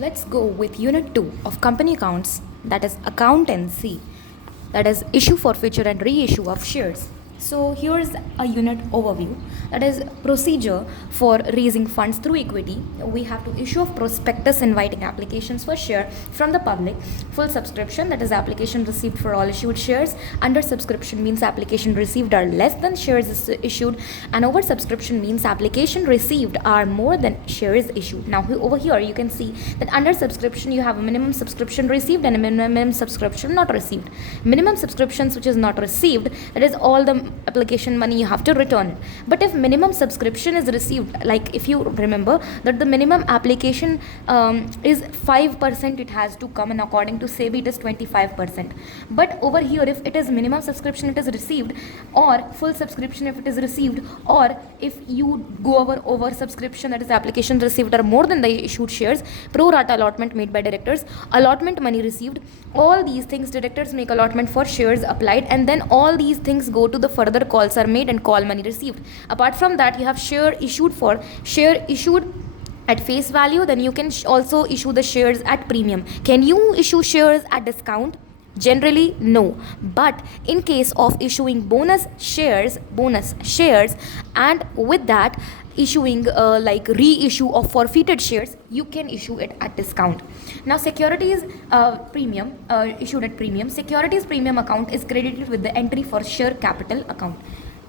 Let's go with Unit 2 of Company Accounts, that is Accountancy, that is issue, forfeiture and reissue of shares. So here's a unit overview, that is procedure for raising funds through equity. We have to issue a prospectus inviting applications for share from the public. Full subscription, that is application received for all issued shares. Under subscription means application received are less than shares issued, and over subscription means application received are more than shares issued. Now over here you can see that under subscription you have a minimum subscription received and a minimum subscription not received. Minimum subscriptions which is not received, that is all the application money you have to return it. But if minimum subscription is received, like if you remember that the minimum application is 5%, it has to come, and according to SEBI it is 25%. But over here if it is minimum subscription it is received, or full subscription if it is received, or if you go over subscription, that is applications received are more than the issued shares, pro rata allotment made by directors, allotment money received, all these things directors make allotment for shares applied, and then all these things go to the further calls are made and call money received. Apart from that, you have share issued at face value, then you can also issue the shares at premium. Can you issue shares at discount? Generally no, but in case of issuing bonus shares, and with that issuing like reissue of forfeited shares, you can issue it at discount. Now securities premium issued at premium. Securities premium account is credited with the entry for share capital account.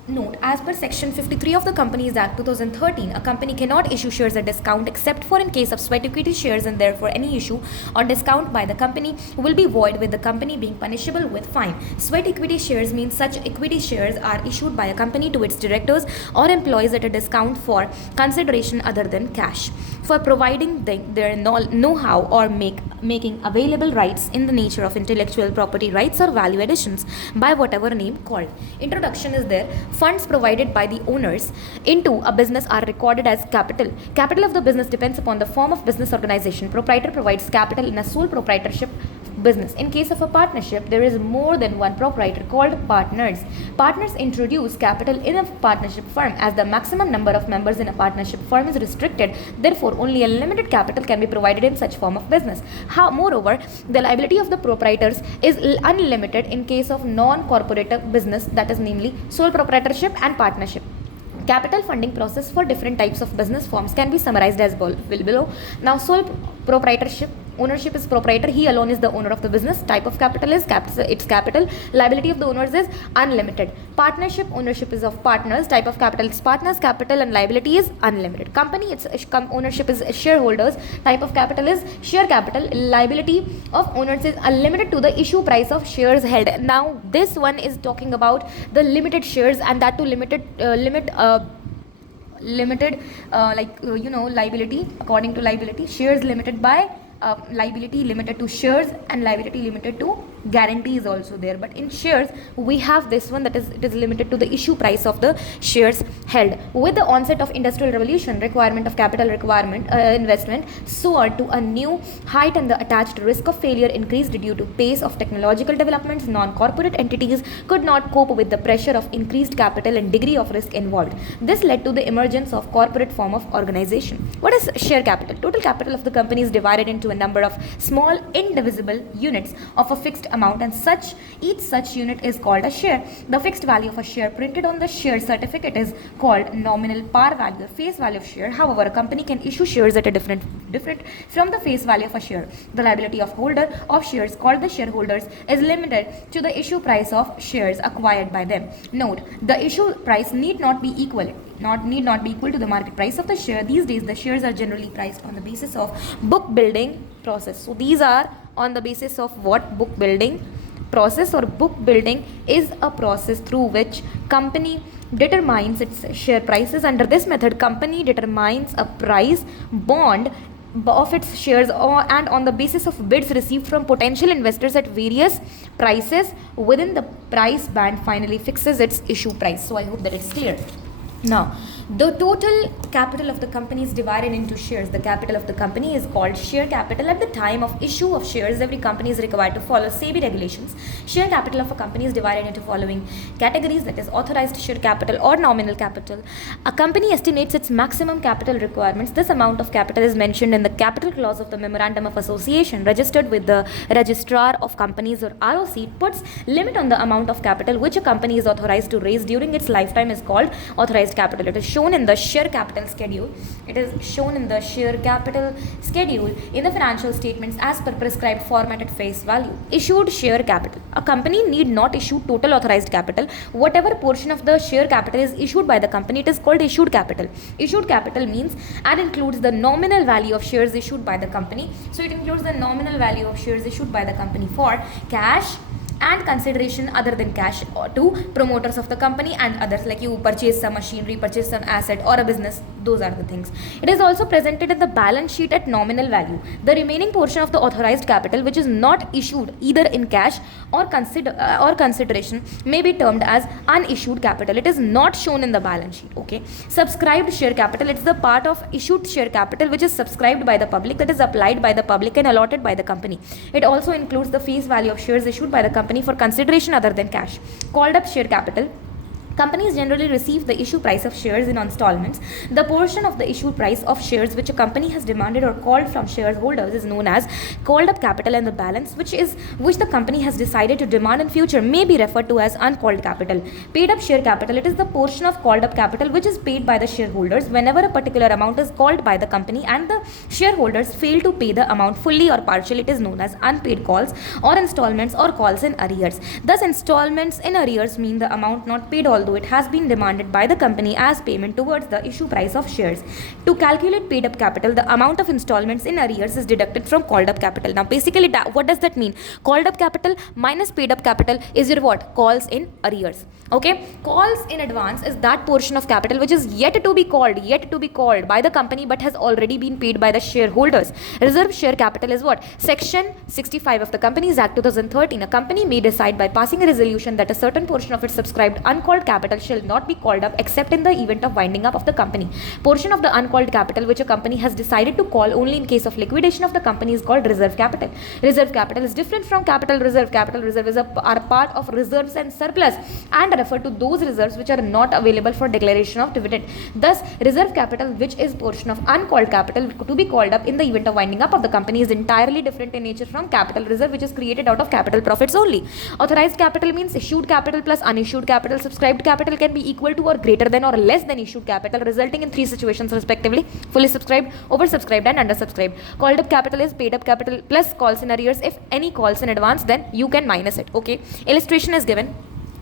Note, as per section 53 of the Companies Act 2013, a company cannot issue shares at discount except for in case of sweat equity shares, and therefore any issue on discount by the company will be void, with the company being punishable with fine. Sweat equity shares means such equity shares are issued by a company to its directors or employees at a discount for consideration other than cash, for providing their know-how or making available rights in the nature of intellectual property rights or value additions by whatever name called. Introduction is there. Funds provided by the owners into a business are recorded as capital. Capital of the business depends upon the form of business organization. Proprietor provides capital in a sole proprietorship business. In case of a partnership, there is more than one proprietor called partners. Partners introduce capital in a partnership firm. As the maximum number of members in a partnership firm is restricted, therefore only a limited capital can be provided in such form of business. Moreover, the liability of the proprietors is unlimited in case of non-corporate business, that is namely sole proprietorship and partnership. Capital funding process for different types of business forms can be summarized as below. Now, sole proprietorship, ownership is proprietor, he alone is the owner of the business. Type of capital is its capital. Liability of the owners is unlimited. Partnership, ownership is of partners. Type of capital is partners. Capital and liability is unlimited. Company, its ownership is shareholders. Type of capital is share capital. Liability of owners is unlimited to the issue price of shares held. Now this one is talking about the limited shares, and that to liability. According to liability, shares limited by liability limited to shares, and liability limited to guarantee is also there. But in shares we have this one, that is it is limited to the issue price of the shares held. With the onset of industrial revolution, requirement of capital investment soared to a new height, and the attached risk of failure increased due to pace of technological developments. Non-corporate entities could not cope with the pressure of increased capital and degree of risk involved. This led to the emergence of corporate form of organization. What is share capital? Total capital of the company is divided into a number of small indivisible units of a fixed amount, and each such unit is called a share. The fixed value of a share printed on the share certificate is called nominal par value, face value of share. However, a company can issue shares at a different from the face value of a share. The liability of holder of shares, called the shareholders, is limited to the issue price of shares acquired by them. Note, the issue price need not be equal to the market price of the share. These days the shares are generally priced on the basis of book building process. So these are on the basis of what? Book building process. Or book building is a process through which company determines its share prices. Under this method, company determines a price bond of its shares, and on the basis of bids received from potential investors at various prices within the price band, finally fixes its issue price. So I hope that it's clear. Now, The total capital of the company is divided into shares. The capital of the company is called share capital. At the time of issue of shares, every company is required to follow SEBI regulations. Share capital of a company is divided into following categories, that is authorized share capital or nominal capital. A company estimates its maximum capital requirements. This amount of capital is mentioned in the capital clause of the Memorandum of Association registered with the Registrar of Companies or ROC. It puts limit on the amount of capital which a company is authorized to raise during its lifetime is called authorized capital. It is shown in the share capital schedule. It is shown in the share capital schedule in the financial statements as per prescribed format at face value. Issued share capital. A company need not issue total authorized capital. Whatever portion of the share capital is issued by the company, it is called issued capital. Issued capital means and includes the nominal value of shares issued by the company. So it includes the nominal value of shares issued by the company for cash and consideration other than cash or to promoters of the company and others, like you purchase some machinery, purchase some asset or a business. Those are the things. It is also presented in the balance sheet at nominal value. The remaining portion of the authorized capital which is not issued either in cash or consideration may be termed as unissued capital. It is not shown in the balance sheet. Okay. Subscribed share capital. It's the part of issued share capital which is subscribed by the public, that is applied by the public and allotted by the company. It also includes the face value of shares issued by the company for consideration other than cash. Called up share capital. Companies generally receive the issue price of shares in installments. The portion of the issue price of shares which a company has demanded or called from shareholders is known as called up capital, and the balance which the company has decided to demand in future may be referred to as uncalled capital. Paid up share capital. It is the portion of called up capital which is paid by the shareholders whenever a particular amount is called by the company and the shareholders fail to pay the amount fully or partially. It is known as unpaid calls or installments or calls in arrears. Thus, installments in arrears mean the amount not paid although it has been demanded by the company as payment towards the issue price of shares. To calculate paid up capital, the amount of installments in arrears is deducted from called up capital. Now basically what does that mean? Called up capital minus paid up capital is your what? Calls in arrears. Okay, calls in advance is that portion of capital which is yet to be called by the company but has already been paid by the shareholders. Reserve share capital is what? Section 65 of the Companies Act 2013. A company may decide by passing a resolution that a certain portion of its subscribed uncalled capital shall not be called up except in the event of winding up of the company. Portion of the uncalled capital which a company has decided to call only in case of liquidation of the company is called reserve capital. Reserve capital is different from capital reserve. Capital reserve is are part of reserves and surplus and refer to those reserves which are not available for declaration of dividend. Thus, reserve capital, which is portion of uncalled capital to be called up in the event of winding up of the company, is entirely different in nature from capital reserve, which is created out of capital profits only. Authorized capital means issued capital plus unissued capital. Subscribed capital can be equal to or greater than or less than issued capital, resulting in three situations respectively: fully subscribed, oversubscribed and undersubscribed. Called up capital is paid up capital plus calls in arrears. If any calls in advance, then you can minus it. Okay, illustration is given.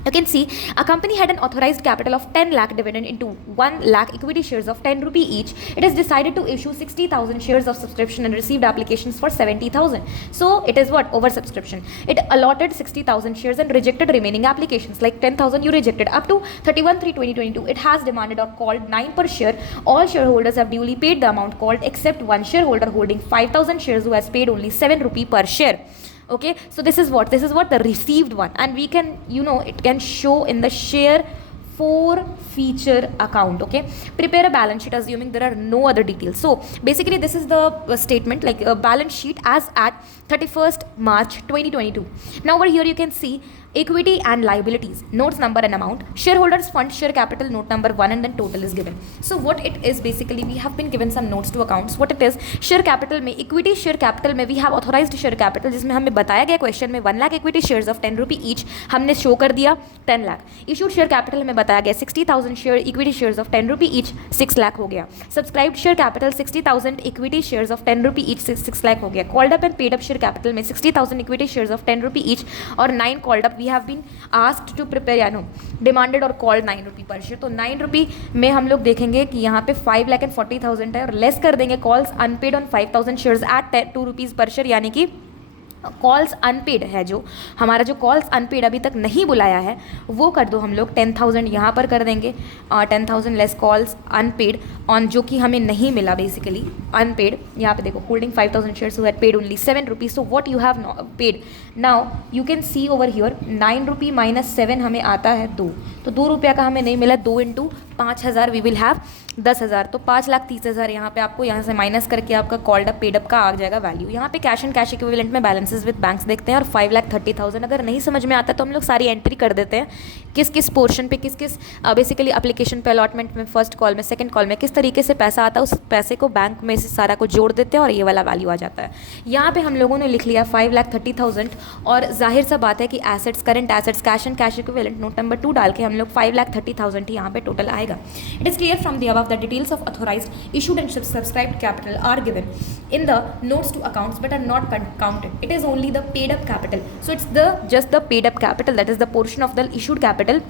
You can see a company had an authorized capital of 10 lakh dividend into 1 lakh equity shares of 10 rupee each. It is decided to issue 60,000 shares of subscription and received applications for 70,000. So it is what? Oversubscription. It allotted 60,000 shares and rejected remaining applications, like 10,000 you rejected. Up to 31/3/2022, it has demanded or called 9 per share. All shareholders have duly paid the amount called except one shareholder holding 5,000 shares who has paid only 7 rupee per share. Okay, so this is what the received one, and we can, it can show in the share 4 feature account. Okay, prepare a balance sheet assuming there are no other details. So basically this is the statement, like a balance sheet as at 31st March 2022. Now over here you can see equity and liabilities, notes number and amount, shareholders fund, share capital, note number 1, and then total is given. So what it is, basically we have been given some notes to accounts. What it is, share capital में equity share capital में we have authorized share capital, जिसमें हमें बताया गया question में 1 lakh equity shares of 10 rupee each हमने show कर दिया 10 लाख. issued share capital में बताया गया 60,000 share equity shares of 10 rupee each 6 lakh हो गया. subscribed share capital 60,000 equity shares of 10 rupee each 6 lakh हो गया. called up and paid up share capital में 60,000 equity shares of 10 rupee each और 9 called up we have been asked to prepare demanded or called 9 rupee per share. तो 9 rupee में हम लोग देखेंगे कि यहाँ पे 5,40,000 है और लेस कर देंगे calls unpaid on 5,000 shares at 2 rupees per share, यानी कि कॉल्स अनपेड है, जो हमारा जो कॉल्स अनपेड अभी तक नहीं बुलाया है वो कर दो हम लोग 10,000 यहाँ पर कर देंगे. 10,000 लेस कॉल्स अनपेड ऑन जो कि हमें नहीं मिला बेसिकली अनपेड. यहाँ पे देखो holding 5,000 shares who had paid only 7 rupees. So what you have paid now you can see over here 9 rupee minus 7 हमें आता है 2. तो 2 रुपया का हमें नहीं मिला. 2 × 5,000 वी विल हैव 10,000, तो 5,30,000 यहाँ पे आपको यहाँ से माइनस करके आपका कॉल्ड अप पेड अप का आ जाएगा वैल्यू। यहाँ पे कैश एंड कैश इक्विवेलेंट में बैलेंसेस विद बैंक्स देखते हैं और 5,30,000। अगर नहीं समझ में आता तो हम लोग सारी एंट्री कर देते हैं किस किस पोर्शन पे किस किस बेसिकली एप्लीकेशन पे अलॉटमेंट में फर्स्ट कॉल में सेकंड कॉल में किस तरीके से पैसा आता है, उस पैसे को बैंक में से सारा को जोड़ देते हैं और ये वाला वैल्यू आ जाता है। यहाँ पे हम लोगों ने लिख लिया 5,30,000 और जाहिर सा बात है कि assets current assets cash and cash equivalent note number 2 डाल के हम लोग 5,30,000 ही यहाँ पे टोटल आएगा। It is clear from the above the details of authorised issued and subscribed capital R given in the notes to accounts but are not counted. It is only the paid up capital. So it's just the paid up capital, that is the portion of the issued capital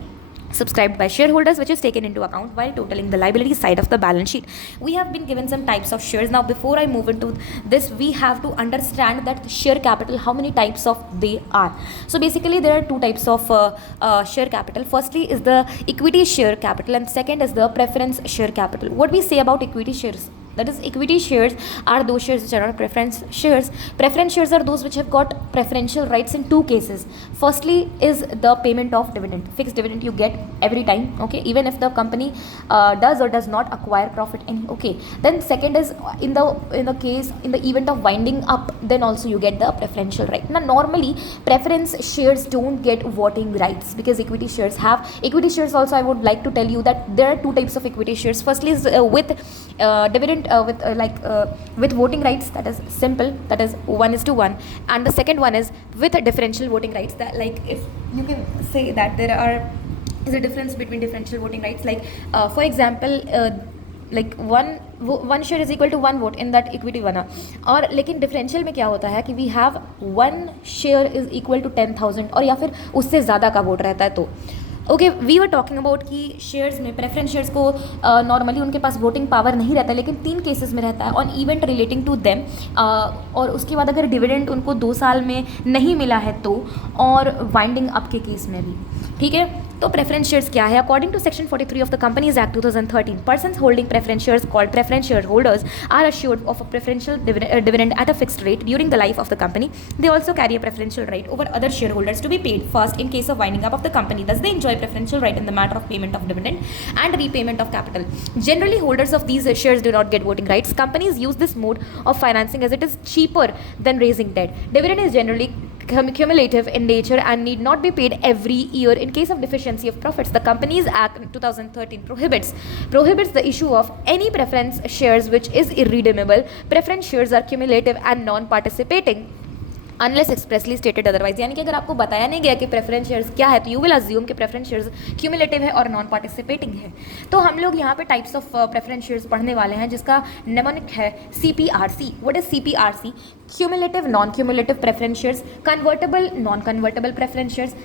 subscribed by shareholders which is taken into account while totaling the liability side of the balance sheet. We have been given some types of shares. Now before I move into this, we have to understand that share capital, how many types of they are. So basically there are two types of share capital. Firstly is the equity share capital and second is the preference share capital. What we say about equity shares, that is equity shares are those shares which are not preference shares. Preference shares are those which have got preferential rights in two cases. Firstly is the payment of dividend, fixed dividend you get every time, okay, even if the company does or does not acquire profit any, okay. Then second is in the event of winding up, then also you get the preferential right. Now normally preference shares don't get voting rights because equity shares have. Equity shares also I would like to tell you that there are two types of equity shares. Firstly is with dividend with voting rights, that is simple, that is 1:1, and the second one is with differential voting rights, that like if you can say that there is a difference between differential voting rights, like for example like one share is equal to one vote in that equity बना, और लेकिन differential में क्या होता है कि we have one share is equal to 10,000 और या फिर उससे ज़्यादा का वोट रहता है। तो okay, we were talking about कि शेयर्स में प्रेफरेंस शेयर्स को नॉर्मली उनके पास वोटिंग पावर नहीं रहता, लेकिन 3 केसेस में रहता है on event relating to them, और उसके बाद अगर डिविडेंड उनको 2 साल में नहीं मिला है तो, और वाइंडिंग अप के केस में भी, ठीक है। तो प्रेफरेंस शेयर्स क्या है? According to section 43 of the companies act 2013, persons holding preference shares called preference share holders are assured of a preferential dividend at a fixed rate during the life of the company. They also carry a preferential right over other shareholders to be paid first in case of winding up of the company. Thus, they enjoy preferential right in the matter of payment of dividend and repayment of capital. Generally, holders of these shares do not get voting rights. Companies use this mode of financing as it is cheaper than raising debt. Dividend is generally cumulative in nature and need not be paid every year. In case of deficiency of profits, the Companies Act 2013 prohibits the issue of any preference shares which is irredeemable. Preference shares are cumulative and non-participating unless expressly stated otherwise, यानी कि अगर आपको बताया नहीं गया कि preference shares क्या है तो यू विल अज्यूम कि प्रेफरेंस शेयर्स क्यूमुलेटिव है और नॉन पार्टिसिपेटिंग है। तो हम लोग यहाँ पे टाइप्स ऑफ प्रेफरेंस शेयर्स पढ़ने वाले हैं जिसका नेमोनिक है CPRC। What is CPRC? Cumulative non cumulative preference shares, convertible non convertible preference shares,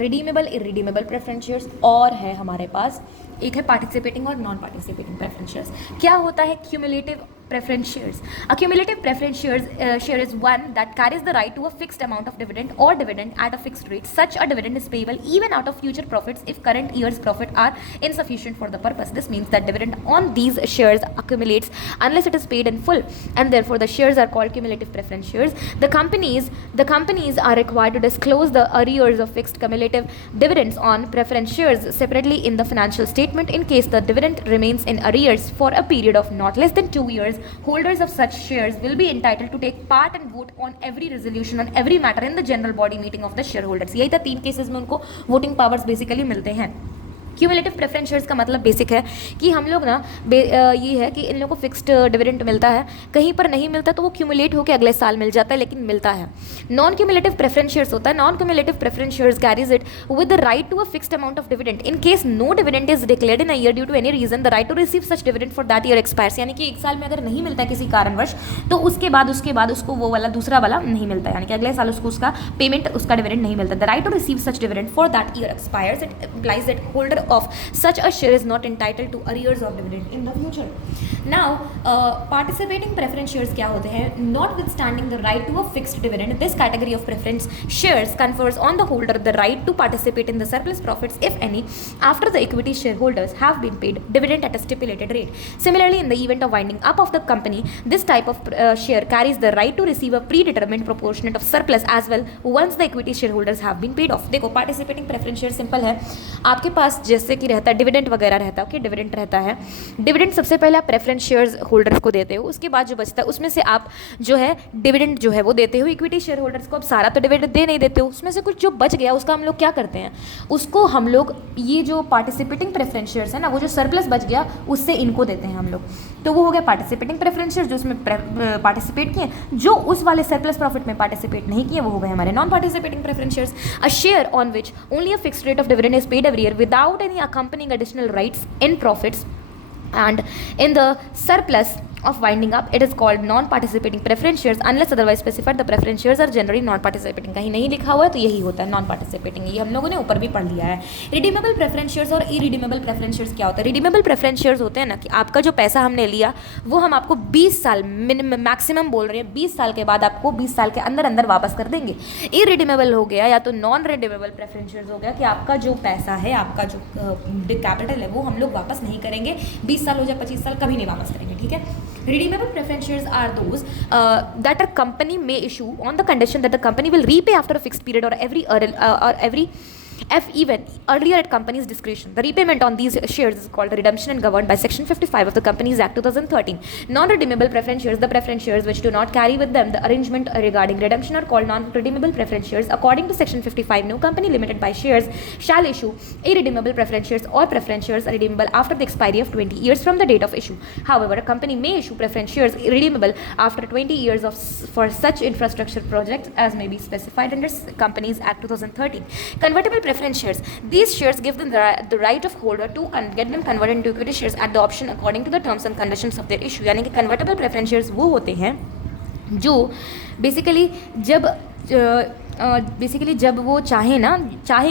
redeemable irredeemable preference shares, और है हमारे पास एक है पार्टिसिपेटिंग और नॉन पार्टिसिपेटिंग प्रेफरेंस शेयर्स। क्या होता है cumulative preference shares? A cumulative preference share is one that carries the right to a fixed amount of dividend or dividend at a fixed rate. Such a dividend is payable even out of future profits if current year's profit are insufficient for the purpose. This means that dividend on these shares accumulates unless it is paid in full, and therefore the shares are called cumulative preference shares. The companies are required to disclose the arrears of fixed cumulative dividends on preference shares separately in the financial statement. In case the dividend remains in arrears for a period of not less than 2 years, holders of such shares will be entitled to take part and vote on every resolution on every matter in the general body meeting of the shareholders. यही था 3 cases में उनको voting powers basically मिलते हैं। Cumulative preference shares का मतलब basic है कि हम लोग ना ये है कि इन लोगों को फिक्स्ड डिविडेंड मिलता है, कहीं पर नहीं मिलता तो वो क्यूमुलेट होकर अगले साल मिल जाता है, लेकिन मिलता है। नॉन क्यूमुलेटिव प्रेफरेंस शेयर्स होता है, non cumulative preference shares carries it with the right to a fixed amount of dividend. In case no dividend is declared in a year due to any reason, the right to receive such dividend for that year expires. यानी कि एक साल में अगर नहीं मिलता है किसी कारणवश तो उसके बाद उसको वो वाला दूसरा वाला नहीं मिलता, यानी कि अगले साल उसको उसका पेमेंट उसका डिविडेंड नहीं मिलता। The right to receive such dividend for that year expires. It implies that holder of such a share is not entitled to arrears of dividend in the future. Now, participating preference shares क्या होते हैं? Notwithstanding the right to a fixed dividend, this category of preference shares confers on the holder the right to participate in the surplus profits, if any, after the equity shareholders have been paid dividend at a stipulated rate. Similarly, in the event of winding up of the company, this type of share carries the right to receive a predetermined proportionate of surplus as well once the equity shareholders have been paid off. देखो, participating preference share simple है, आपके पास जैसे कि रहता है dividend वगैरह रहता है, ओके, डिविडेंड रहता है। डिविडेंड सबसे पहले आप प्रेफरेंस शेयर्स होल्डर्स को देते हो, उसके बाद जो बचता है उसमें से आप जो है डिविडेंड जो है वो देते हो इक्विटी शेयर होल्डर्स को। अब सारा तो डिविडेंड दे नहीं देते हो, उसमें से कुछ जो बच गया उसका हम लोग क्या करते हैं, उसको हम लोग ये जो पार्टिसिपेटिंग प्रेफरेंस शेयर्स है ना, वो जो सरप्लस बच गया उससे इनको देते हैं हम लोग। तो वो हो गया पार्टिसिपेटिंग प्रेफरेंस शेयर्स जो उसमें पार्टिसिपेट किए। जो उस वाले सरप्लस प्रॉफिट में पार्टिसिपेट नहीं किए वो हो गए हमारे non participating preference shares. A share on which only a fixed rate of dividend is paid every year without any accompanying additional rights in profits and in the surplus of winding up, it is called non-participating preference shares unless otherwise specified. The preference shares are generally non-participating. कहीं नहीं लिखा हुआ है तो यही होता है non-participating, ये हम लोगों ने ऊपर भी पढ़ लिया है। redeemable preference shares और irredeemable preference shares क्या होता है? redeemable preference shares होते हैं ना कि आपका जो पैसा हमने लिया वो हम आपको 20 साल मिनिमम मैक्सिमम बोल रहे हैं 20 साल के बाद आपको 20 साल के अंदर अंदर वापस कर देंगे। irredeemable हो गया या तो नॉन redeemable preference shares हो गया कि आपका जो पैसा है, आपका जो कैपिटल है वो हम लोग वापस नहीं करेंगे, 20 साल हो जाए 25 साल कभी नहीं वापस करेंगे, ठीक है। Redeemable preference shares are those that a company may issue on the condition that the company will repay after a fixed period or every even earlier at company's discretion. The repayment on these shares is called redemption and governed by Section 55 of the Companies Act 2013. Non-redeemable preference shares, the preference shares which do not carry with them the arrangement regarding redemption, are called non-redeemable preference shares. According to Section 55, no company limited by shares shall issue irredeemable preference shares or preference shares are redeemable after the expiry of 20 years from the date of issue. However, a company may issue preference shares irredeemable after 20 years for such infrastructure projects as may be specified under Companies Act 2013. Convertible preference shares, these shares give them the right of holder to get them converted into equity shares at the option according to the terms and conditions of their issue. यानी कि convertible preference shares वो होते हैं जो basically जब वो चाहे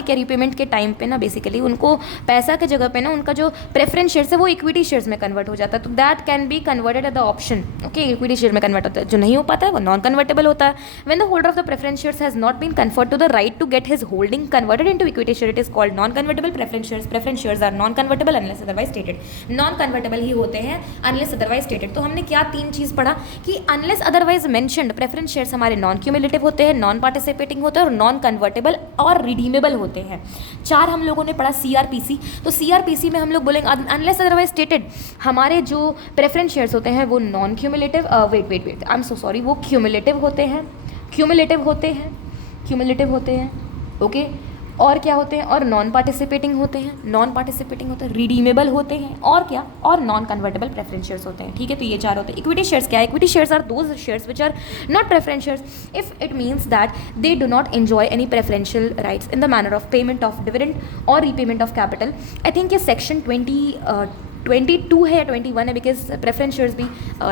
क्या रिपेमेंट के टाइम पे ना बेसिकली उनको पैसा के जगह पे ना उनका जो प्रेफरेंस शेयर्स है वो इक्विटी शेयर्स में कन्वर्ट हो जाता है, तो that can be converted at the option, okay, equity share में कन्वर्ट होता है। जो नहीं हो पाता है वो नॉन कन्वर्टेबल होता है। When the holder of the preference shares has not been conferred to the right to get his holding converted into equity share, it is called non convertible preference shares. Preference shares are non convertible unless otherwise stated, non convertible ही होते हैं unless otherwise stated. तो हमने क्या 3 चीज़ पढ़ा कि unless otherwise mentioned preference shares हमारे non cumulative होते हैं, नॉन पार्टिसिपेटिंग होते हैं और नॉन कन्वर्टेबल और रिडीमेबल होते हैं। 4 हम लोगों ने पढ़ा सीआरपीसी, तो सीआरपीसी में हम लोग बोलेंगे अनलेस अदरवाइज स्टेटेड हमारे जो प्रेफरेंस शेयर्स होते हैं वो non cumulative wait I am so sorry, वो क्यूमुलेटिव होते हैं, ओके, और क्या होते हैं, और नॉन पार्टिसिपेटिंग होते हैं, रिडीमेबल होते हैं, और क्या, और नॉन कन्वर्टेबल प्रेफरेंस शेयर्स होते हैं, ठीक है। तो ये 4 होते हैं। इक्विटी शेयर्स क्या है? Equity shares are those shares which are not preference shares if it means that they do not enjoy any preferential rights in the manner of payment of dividend और repayment of capital. I think ये section 22 है या 21 है, because preference shares भी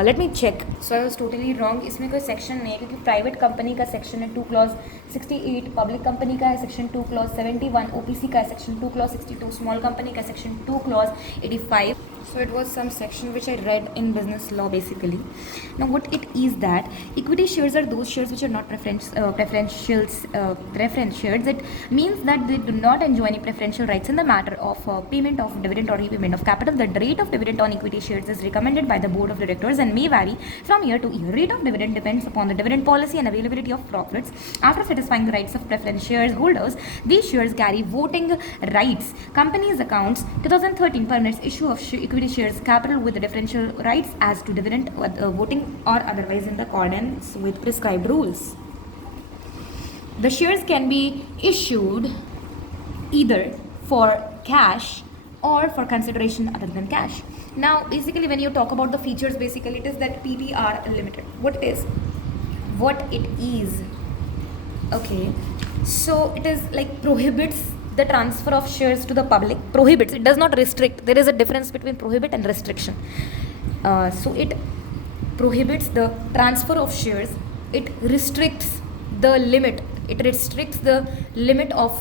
let me check, so I was totally wrong, इसमें कोई section नहीं है क्योंकि प्राइवेट कंपनी का सेक्शन है 2 क्लॉज 68, पब्लिक कंपनी का है सेक्शन 2 क्लॉज 71, ओपीसी का है सेक्शन 2 क्लॉज 62, स्मॉल कंपनी का section 2 clause 85. So it was some section which I read in business law basically. Now what it is that equity shares are those shares which are not preferential shares. It means that they do not enjoy any preferential rights in the matter of payment of dividend or repayment of capital. The rate of dividend on equity shares is recommended by the board of directors and may vary from year to year. Rate of dividend depends upon the dividend policy and availability of profits. After satisfying the rights of preference shares holders, these shares carry voting rights. Companies Accounts 2013 permits issue of equity shares capital with the differential rights as to dividend voting or otherwise in accordance with prescribed rules. The shares can be issued either for cash or for consideration other than cash. Now basically when you talk about the features, basically it is that PPR limited. What it is, okay, so it is like prohibits the transfer of shares to the public. Prohibits, it does not restrict. There is a difference between prohibit and restriction. So it prohibits the transfer of shares. It restricts the limit. It restricts the limit of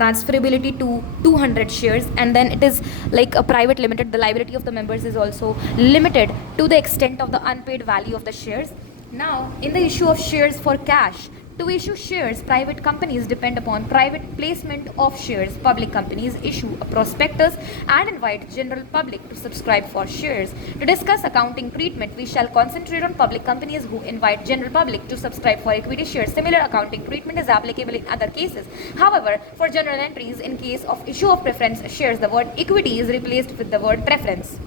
transferability to 200 shares, and then it is like a private limited. The liability of the members is also limited to the extent of the unpaid value of the shares. Now in the issue of shares for cash, To issue shares, private companies depend upon private placement of shares. Public companies issue a prospectus and invite general public to subscribe for shares. To discuss accounting treatment, we shall concentrate on public companies who invite general public to subscribe for equity shares. Similar accounting treatment is applicable in other cases. However, for general entries, in case of issue of preference shares, the word equity is replaced with the word preference.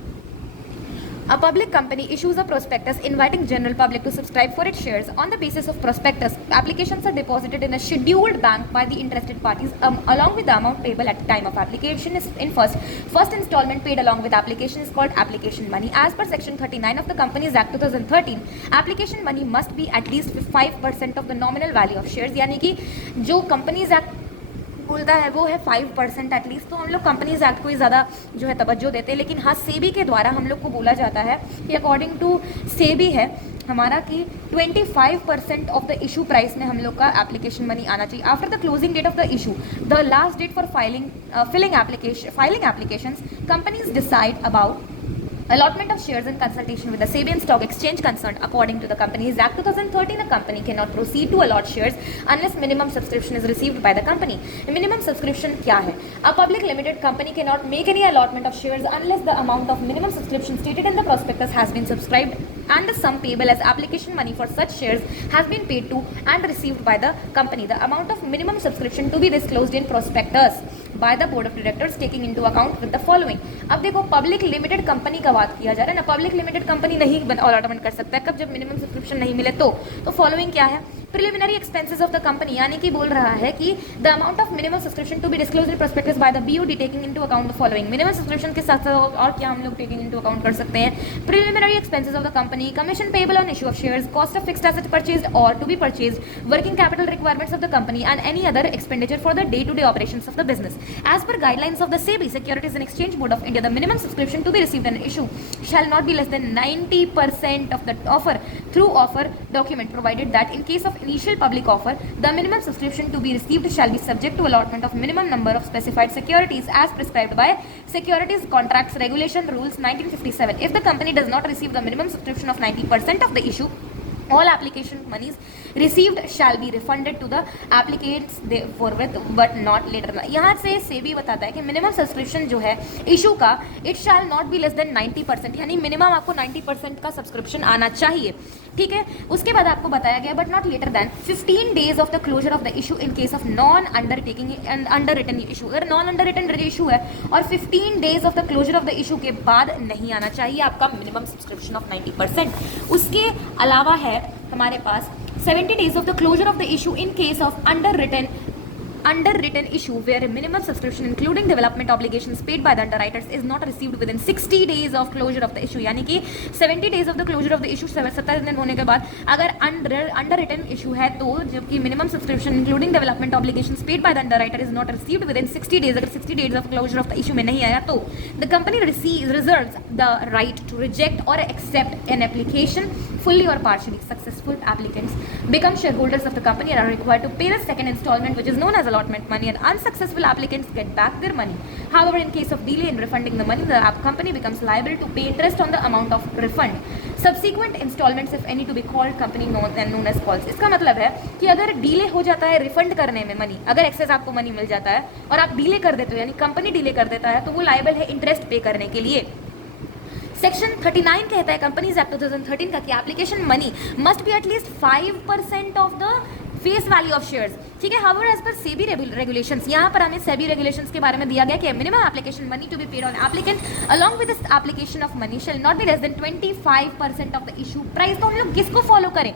A public company issues a prospectus inviting general public to subscribe for its shares. On the basis of prospectus, applications are deposited in a scheduled bank by the interested parties along with the amount payable at the time of application is in first installment paid along with application is called application money. As per section 39 of the Companies Act 2013, application money must be at least 5% of the nominal value of shares. यानी कि जो Companies Act बोलता है वो है 5% at least, तो हम लोग कंपनीज एक्ट को ही ज़्यादा जो है तवज्जो देते हैं। लेकिन हाँ, सेबी के द्वारा हम लोग को बोला जाता है कि अकॉर्डिंग टू सेबी है हमारा कि 25% ऑफ द इशू प्राइस में हम लोग का एप्लीकेशन मनी आना चाहिए। After the closing date of the issue, the last date for filing applications, companies decide about allotment of shares in consultation with the SEBI and stock exchange concerned. According to the Companies Act 2013, a company cannot proceed to allot shares unless minimum subscription is received by the company. Minimum subscription क्या है? A public limited company cannot make any allotment of shares unless the amount of minimum subscription stated in the prospectus has been subscribed and the sum payable as application money for such shares has been paid to and received by the company. The amount of minimum subscription to be disclosed in prospectus by the board of directors taking into account with the following. अब देखो, public limited company का बात किया जा रहा है ना, public limited company नहीं अलॉटमेंट कर सकता है कब, जब मिनिमम सब्सक्रिप्शन नहीं मिले तो फॉलोइंग क्या है? Preliminary expenses of the company, यानी कि बोल रहा है कि the amount of minimum subscription to be disclosed in prospectus by the BOD taking into account the following. Minimum subscription के साथ साथ और क्या हम लोग टेकिंग इनटू अकाउंट कर सकते हैं? Preliminary expenses of the company, commission payable on issue of shares, cost of fixed asset purchased और to be purchased, working capital requirements of the company and any other expenditure for the day to day operations of the business. As per guidelines of the SEBI, Securities and Exchange Board of India, the minimum subscription to be received in an issue shall not be less than 90% of the offer through offer document, provided that in case of initial public offer, the minimum subscription to be received shall be subject to allotment of minimum number of specified securities as prescribed by Securities Contracts Regulation Rules 1957. If the company does not receive the minimum subscription of 90% of the issue, all application monies received shall be refunded to the applicants forthwith but not later. यहाँ से सेबी बताता है कि minimum subscription जो है issue का, it shall not be less then 90%, यानी minimum आपको 90% का सब्सक्रिप्शन आना चाहिए, ठीक है। उसके बाद आपको बताया गया but not later than 15 days of the closure of the issue in case of non undertaking and underwritten issue. अगर नॉन अंडर रिटन इशू है और 15 days of the closure of the issue के बाद नहीं आना चाहिए आपका minimum subscription of 90%। उसके अलावा है हमारे पास 70 days of the closure of the issue in case of underwritten issue where a minimum subscription including development obligations paid by the underwriters is not received within 60 days of closure of the issue, यानी कि 70 days of the closure of the issue 70 दिन होने के बाद अगर underwritten issue है तो जबकि minimum subscription including development obligations paid by the underwriter is not received within 60 days, अगर 60 days of closure of the issue में नहीं आया तो the company reserves the right to reject or accept an application fully or partially. Successful applicants become shareholders of the company and are required to pay the second installment, which is known as allotment money, and unsuccessful applicants get back their money. However, in case of delay in refunding the money, the company becomes liable to pay interest on the amount of refund. Subsequent installments, if any, to be called company known as calls. इसका मतलब है कि अगर delay हो जाता है refund करने में मनी, अगर एक्सेस आपको मनी मिल जाता है और आप डिले कर देते हो यानी कंपनी डिले कर देता है तो वो लायबल है इंटरेस्ट पे करने के लिए। सेक्शन 39 कहता है कंपनीज एक्ट 2013 का कि application money must be at least 5% of the face value of shares, ठीक है। However as per SEBI regulations, यहाँ पर हमें सेबी रेगुलेशंस के बारे में दिया गया कि minimum application money to be paid on applicant along with this application of money shall not be less than 25% of the issue price. तो हम लोग किसको फॉलो करें?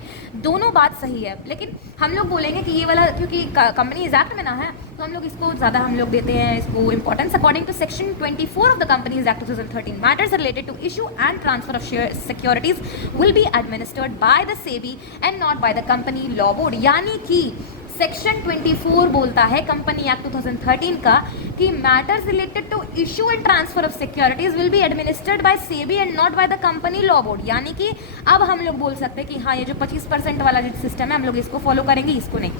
दोनों बात सही है, लेकिन हम लोग बोलेंगे कि ये वाला क्योंकि कंपनीज एक्ट में ना है तो हम लोग इसको ज़्यादा हम लोग देते हैं इसको importance. According to section 24 of the companies act 2013, matters related to issue and transfer of share securities will be administered by the SEBI and not by the company law board. यानी कि सेक्शन 24 बोलता है company act 2013 का कि matters related to issue and transfer of securities will be administered by SEBI and not by the company law board. यानी कि अब हम लोग बोल सकते हैं कि हाँ ये जो 25% वाला जो सिस्टम है हम लोग इसको फॉलो करेंगे, इसको नहीं।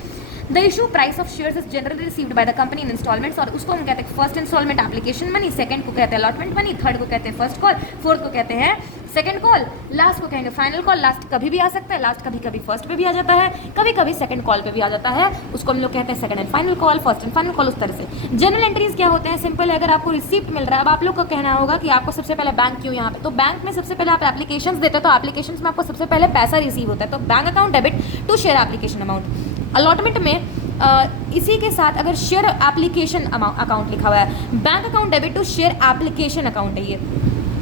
The issue price of shares is generally received by the company in installments, और उसको हम कहते हैं first installment application money, second को कहते हैं अलॉटमेंट मनी, थर्ड को कहते हैं फर्स्ट कॉल, फोर्थ को कहते हैं सेकंड कॉल, लास्ट को कहेंगे फाइनल कॉल। लास्ट कभी भी आ सकता है, लास्ट कभी कभी फर्स्ट पे भी आ जाता है, कभी कभी सेकंड कॉल पे भी आ जाता है, उसको हम लोग कहते हैं second and final call, first and final call, उस तरह से। जनरल एंट्रीज क्या होते हैं, सिंपल है, अगर आपको रिसिप्ट मिल रहा है, अब आप लोग का कहना होगा कि आपको सबसे पहले बैंक क्यों यहाँ पे, तो बैंक में सबसे पहले आप एप्लीकेशंस देते हो, तो एप्लीकेशंस में आपको सबसे पहले पैसा रिसीव होता है, तो bank account debit to share application amount. Allotment में इसी के साथ अगर शेयर एप्लीकेशन अकाउंट लिखा हुआ है, bank account debit to share application account है ये।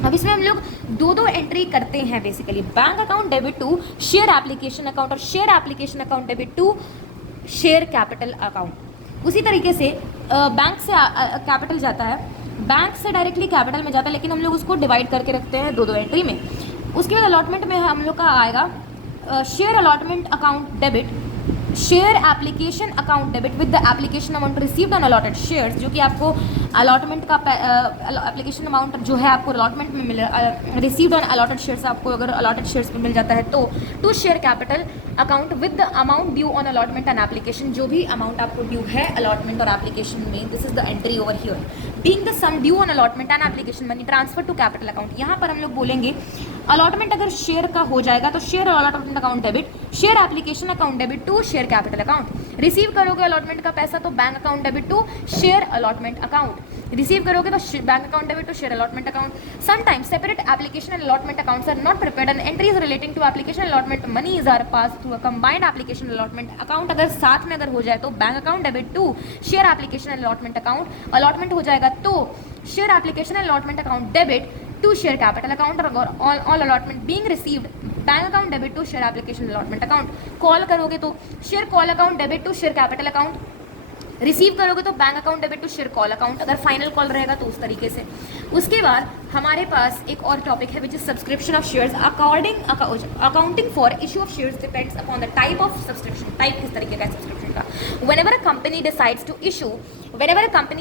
अब इसमें हम लोग दो एंट्री करते हैं basically, bank account debit to share application account और share application account debit to share capital account. उसी तरीके से बैंक से कैपिटल जाता है, बैंक से डायरेक्टली कैपिटल में जाता है, लेकिन हम लोग उसको डिवाइड करके रखते हैं दो एंट्री में। उसके बाद अलॉटमेंट में हम लोग का आएगा share allotment account debit share application account debit with the application amount received on allotted shares, जो कि आपको अलॉटमेंट का एप्लीकेशन अमाउंट जो है आपको अलॉटमेंट में मिल रिसीव्ड ऑन अलॉटेड शेयर्स, आपको अगर अलॉटेड शेयर्स में मिल जाता है तो to share capital account with the amount due on allotment and application, जो भी अमाउंट आपको ड्यू है अलॉटमेंट और एप्लीकेशन में, this is the entry over here. Being the sum due on allotment and application money transfer to capital account. यहाँ पर हम लोग बोलेंगे अलॉटमेंट अगर शेयर का हो जाएगा तो share allotment account debit share application account debit to share capital account. Receive करोगे अलॉटमेंट का पैसा तो bank account debit to share allotment account, receive करोगे तो bank account debit to share allotment account. Sometimes separate application and allotment accounts are not prepared and entries relating to application allotment monies are pass through a combined application allotment account. अगर साथ में अगर हो जाए तो bank account debit to share application allotment account, allotment हो जाएगा तो share application allotment account debit to share capital account, और all allotment being received bank account debit to share application allotment account. Call करोगे तो share call account debit to share capital account, receive करोगे तो bank account debit to share call account, अगर final call रहेगा तो उस तरीके से। उसके बाद हमारे पास एक और टॉपिक है which is subscription of shares. Accounting for issue of shares depends upon the type of subscription, type किस तरीके का है सब्सक्रिप्शन का। whenever a company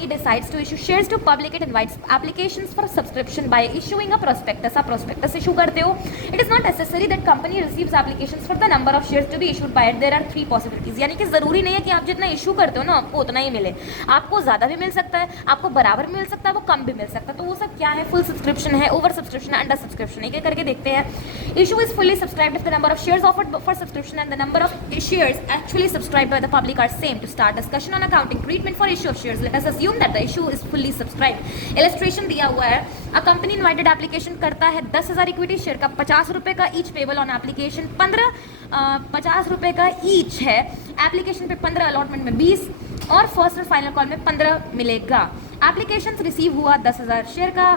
decides to issue shares to public, it invites applications for subscription by issuing a prospectus। आप prospectus issue करते हो, it is not necessary that company receives applications for the number of shares to be issued by it। there are 3 possibilities, यानी कि ज़रूरी नहीं है कि आप जितना इशू करते हो ना आपको उतना ही मिले, आपको ज़्यादा भी मिल सकता है, आपको बराबर मिल सकता है, वो कम भी मिल सकता है। तो वो सब क्या है, फुल सब्सक्रिप्शन है, ओवर सब्सक्रिप्शन है, अंडर सब्सक्रिप्शन है, क्या करके देखते हैं। Issue is fully subscribed if the number of shares offered for subscription and the number of shares actually subscribed by the public are same। To start discussion on accounting treatment for issue of shares, let us assume that the issue is fully subscribed। illustration दिया हुआ है, a company invited application करता है 10,000 equity share का, 50 रुपये का each payable on application, 50 रुपये का ईच है एप्लीकेशन पे, 15 अलॉटमेंट में 20 और फर्स्ट और फाइनल कॉल में 15 मिलेगा। एप्लीकेशन रिसीव हुआ 10,000 शेयर का,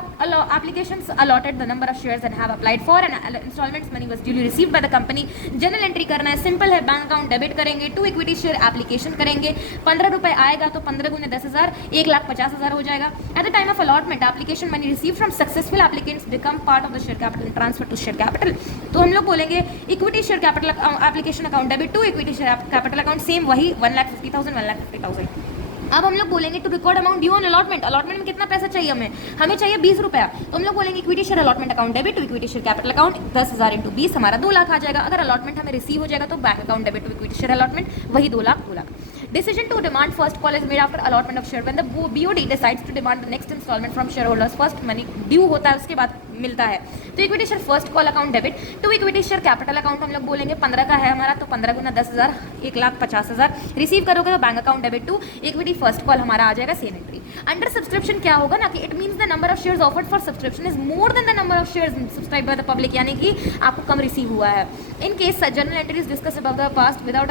application allotted the number of shares and have applied for and installments money was duly received by the company. General entry करना है, सिंपल है, बैंक अकाउंट डेबिट करेंगे, to equity share application करेंगे, 15 रुपये आएगा तो 15 गुने 10,000 1,50,000 हो जाएगा। At the time of allotment application money receive from successful applicants become part of the share capital and transfer to share capital. तो हम लोग बोलेंगे equity share capital application account debit to equity share capital account, same वही 1,50,000 1,50,000। अब हम लोग बोलेंगे to record amount due on allotment, allotment में कितना पैसा चाहिए हमें चाहिए 20 रुपया, तो हम लोग बोलेंगे equity share allotment account debit to equity share capital account, 10,000 into 20 हमारा 2 लाख आ जाएगा। अगर अलॉटमेंट हमें रिसीव हो जाएगा तो bank account debit to equity share allotment, वही 2 lakh 2 lakh. Decision to demand first call is made after allotment of share when the BOD decides to demand the next installment from shareholders। first money due होता है उसके बाद मिलता है। तो equity share first call account debit to equity share capital account, हम लोग बोलेंगे 15 का है हमारा तो 15 गुना 10,000 1,50,000। रिसीव करोगे तो bank account debit to equity first call हमारा आ जाएगा सेम एंट्री। अंडर सब्सक्रिप्शन क्या होगा ना कि it means the number of shares offered for subscription is more than the number of shares subscribe by the public, यानी कि आपको कम रिसीव हुआ है। In case general entries discuss about the past without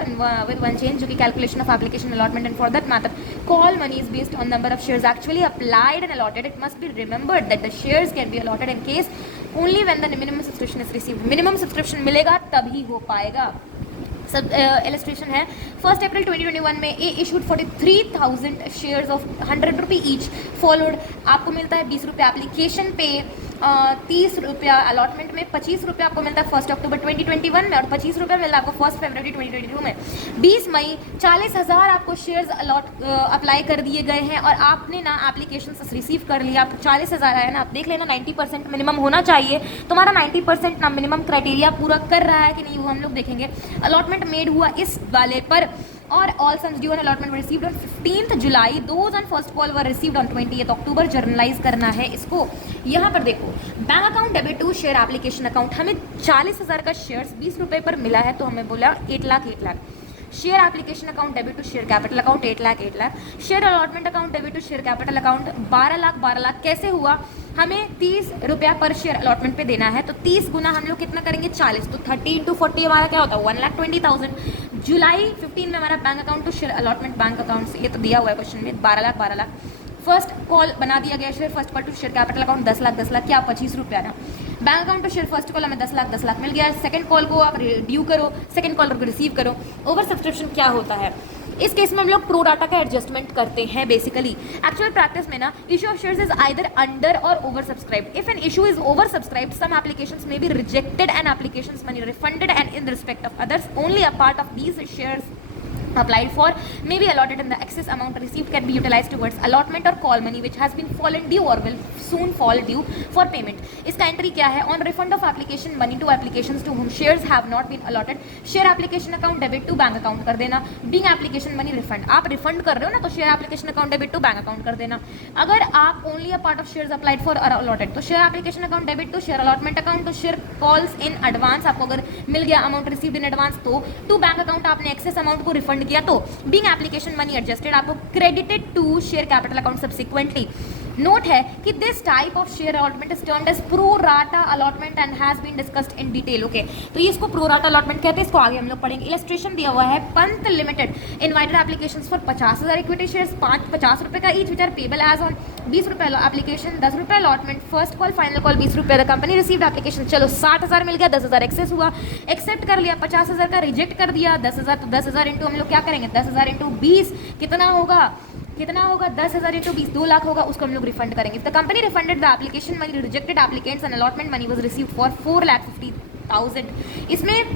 with one change, जो कि calculation of application allotment and for that matter call money is based on number of shares actually applied and allotted। it must be remembered that the shares can be allotted in case only when the minimum subscription is received। minimum subscription मिलेगा तभी हो पाएगा। सब illustration है, 1 अप्रैल 2021 में ए issued 43,000 shares of 100 रुपये each followed, आपको मिलता है 20 रुपये एप्लीकेशन पे, 30 रुपया अलॉटमेंट में, 25 रुपया आपको मिलता है 1 अक्टूबर 2021 में और 25 रुपया मिलता है आपको 1 फरवरी 2022 में। 20 मई 40,000 आपको शेयर्स अप्लाई कर दिए गए हैं और आपने ना एप्लीकेशन रिसीव कर लिया, आपको 40,000 आया ना, आप देख लेना 90% मिनिमम होना चाहिए, तुम्हारा 90% ना मिनिमम क्राइटेरिया पूरा कर रहा है कि नहीं वो हम लोग देखेंगे। अलॉटमेंट मेड हुआ इस वाले पर और all sums due on allotment received on 15th July, those on first call were received on 20th October. Journalize करना है इसको। यहाँ पर देखो, bank account debit to share application account, हमें 40,000 का शेयर्स 20 रुपये पर मिला है, तो हमें बोला 8 lakh. Share application account debit to share capital account 8 lakh. Share allotment account debit to share capital account 12 lakh. कैसे हुआ? हमें 30 रुपया पर शेयर अलॉटमेंट पे देना है, तो 30 गुना हम लोग कितना करेंगे 40, तो 30 × 40 हमारा क्या होता है 1,20,000। जुलाई 15 में हमारा bank account to share allotment bank account से, ये तो दिया हुआ है क्वेश्चन में, 12 लाख। फर्स्ट कॉल बना दिया गया share first call to share capital account 10 lakh, क्या 25 रुपया ना। Bank account to share first call हमें 10 लाख मिल गया। सेकंड कॉल को आप ड्यू करो, सेकंड कॉल को रिसीव करो। ओवर सब्सक्रिप्शन क्या होता है? इस केस में हम लोग प्रो डाटा का एडजस्टमेंट करते हैं बेसिकली। एक्चुअल प्रैक्टिस में ना issue of shares is either under और over subscribed. If an issue is over subscribed, some applications may be rejected and applications money refunded, and in respect of others only a part of these shares applied for may be allotted, and the excess amount received can be utilized towards allotment or call money which has been fallen due or will soon fall due for payment. इसका entry क्या है? On refund of application money to applications to whom shares have not been allotted, share application account debit to bank account कर देना। Being application money refund, आप refund कर रहे हो ना, तो share application account debit to bank account कर देना। अगर आप only a part of shares applied for allotted, तो share application account debit to share allotment account to share calls in advance, आपको अगर मिल गया अमाउंट रिसीव्ड इन एडवांस, तो टू बैंक अकाउंट आपने एक्सेस अमाउंट को रिफंड किया, तो एप्लीकेशन मनी एडजस्टेड आपको credited to share capital account subsequently. Note है कि this type of share allotment is termed as pro rata allotment and has been discussed in detail. Okay, तो ये इसको pro rata allotment कहते हैं, इसको आगे हम लोग पढ़ेंगे। इलस्ट्रेशन दिया हुआ है, Pant limited invited applications for 50,000 equity shares, 50 रुपये का each which are payable as on 20 रुपये एप्लीकेशन, 10 रुपये allotment, first call final call 20 रुपये। द कंपनी रिसीव्ड एप्लीकेशन, चलो 60,000 मिल गया, 10,000 एक्सेस हुआ, एक्सेप्ट कर लिया, 50,000 का रिजेक्ट कर दिया, 10,000, तो 10,000 इंटू हम लोग क्या करेंगे 10,000 इंटू 20 कितना होगा 10,000 इंटू 20 2 लाख होगा, उसको हम लोग रिफंड करेंगे। The company refunded the application money rejected applicants and allotment money was received for 4,50,000। इसमें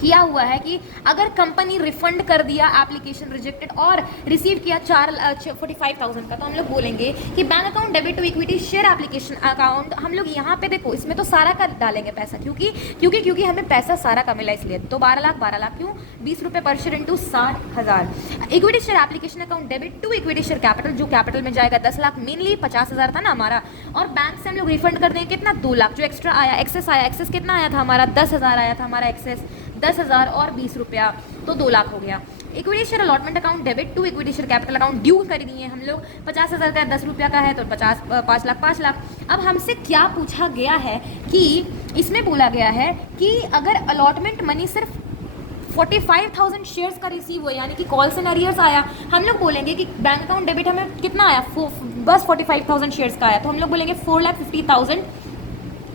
किया हुआ है कि अगर कंपनी रिफंड कर दिया एप्लीकेशन रिजेक्टेड और रिसीव किया 45,000 का, तो हम लोग बोलेंगे कि bank account debit to equity share application account. हम लोग यहाँ पे देखो, इसमें तो सारा का डालेंगे पैसा, क्योंकि हमें पैसा सारा का मिला, इसलिए तो 12 लाख क्यों 20 रुपये पर share into 60,000। Equity share application account debit to equity share capital, जो कैपिटल में जाएगा 10 लाख, मेनली 50,000 था ना हमारा, और बैंक से हम लोग रिफंड कर देंगे कितना 2 लाख। जो एक्स्ट्रा आया एक्सेस कितना आया था हमारा 10,000 आया था हमारा एक्सेस, 10,000 और 20 रुपया, तो 2 लाख हो गया। Equity share allotment account debit to equity share capital account due कर दिए हम लोग, 50,000 का 10 रुपया का है, तो 5 लाख। अब हमसे क्या पूछा गया है कि इसमें बोला गया है कि अगर अलॉटमेंट मनी सिर्फ 45,000 शेयर्स का रिसीव हुआ, यानी कि कॉल्स एंड अरियर्स आया, हम लोग बोलेंगे कि बैंक अकाउंट डेबिट हमें कितना आया बस 45,000 शेयर्स का आया, तो हम लोग बोलेंगे 4,50,000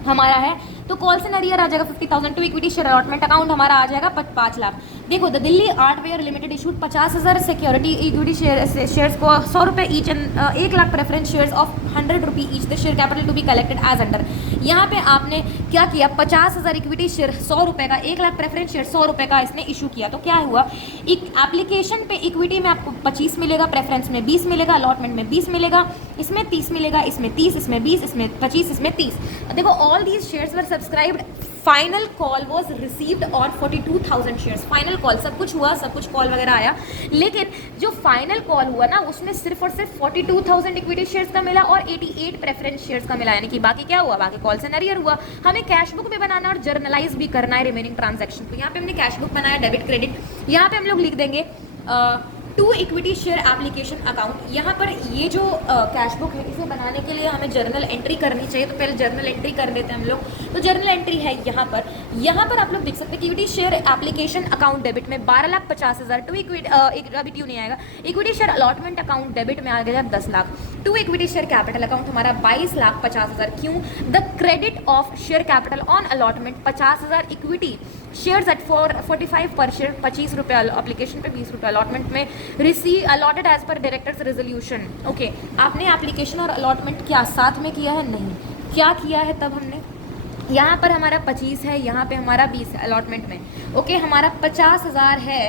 हमारा है, तो कॉल से नरियर आ जाएगा 50,000 to equity share allotment account हमारा आ जाएगा 5 लाख। देखो, the Delhi artware limited issued 50,000 security equity shares को 100 रुपये each and 1 lakh preference shares of 100 rupee each, the share capital to be collected as under. यहाँ पे आपने क्या किया 50,000 इक्विटी शेयर 100 रुपये का, 1 लाख प्रेफरेंस शेयर 100 रुपये का इसने इशू किया, तो क्या हुआ एप्लीकेशन पे इक्विटी में आपको 25 मिलेगा, प्रेफरेंस में 20 मिलेगा, अलॉटमेंट में 20 मिलेगा, इसमें 30 मिलेगा, इसमें 30, इसमें 20, इसमें 25, इसमें 30। देखो, all these shares were subscribed, final call was received on 42,000 shares. Final call सब कुछ हुआ, सब कुछ कॉल वगैरह आया, लेकिन जो फाइनल कॉल हुआ ना उसमें सिर्फ और सिर्फ 42,000 इक्विटी शेयर्स का मिला और 88 प्रेफरेंस शेयर्स का मिला, यानी कि बाकी क्या हुआ, बाकी कॉल से नरियर हुआ। हमें कैश बुक भी बनाना और जर्नलाइज भी करना है रिमेनिंग ट्रांजैक्शन। तो यहाँ पे हमने कैश बुक बनाया, डेबिट क्रेडिट, यहाँ पे हम लोग लिख देंगे to equity share application account. यहाँ पर ये जो कैश बुक है, इसे बनाने के लिए हमें जर्नल एंट्री करनी चाहिए, तो पहले जर्नल एंट्री कर लेते हैं हम लोग। तो जर्नल एंट्री है यहाँ पर आप लोग देख सकते हैं कि equity share application account debit में 12,50,000 टू इक्विटी, अभी ड्यू नहीं आएगा। Equity share allotment account debit में आ गया 10 lakh. To equity share capital account हमारा 22,50,000। क्यों? The credit of share capital on allotment 50,000 equity shares at 45 per share, 25 रुपये एप्लीकेशन पे, 20 रुपये अलॉटमेंट में, receive allotted as per directors resolution. Okay, आपने एप्लीकेशन और अलॉटमेंट क्या साथ में किया है? नहीं। क्या किया है तब हमने? यहाँ पर हमारा 25 है, यहाँ पे हमारा 20 है अलॉटमेंट में। ओके, हमारा 50,000 है,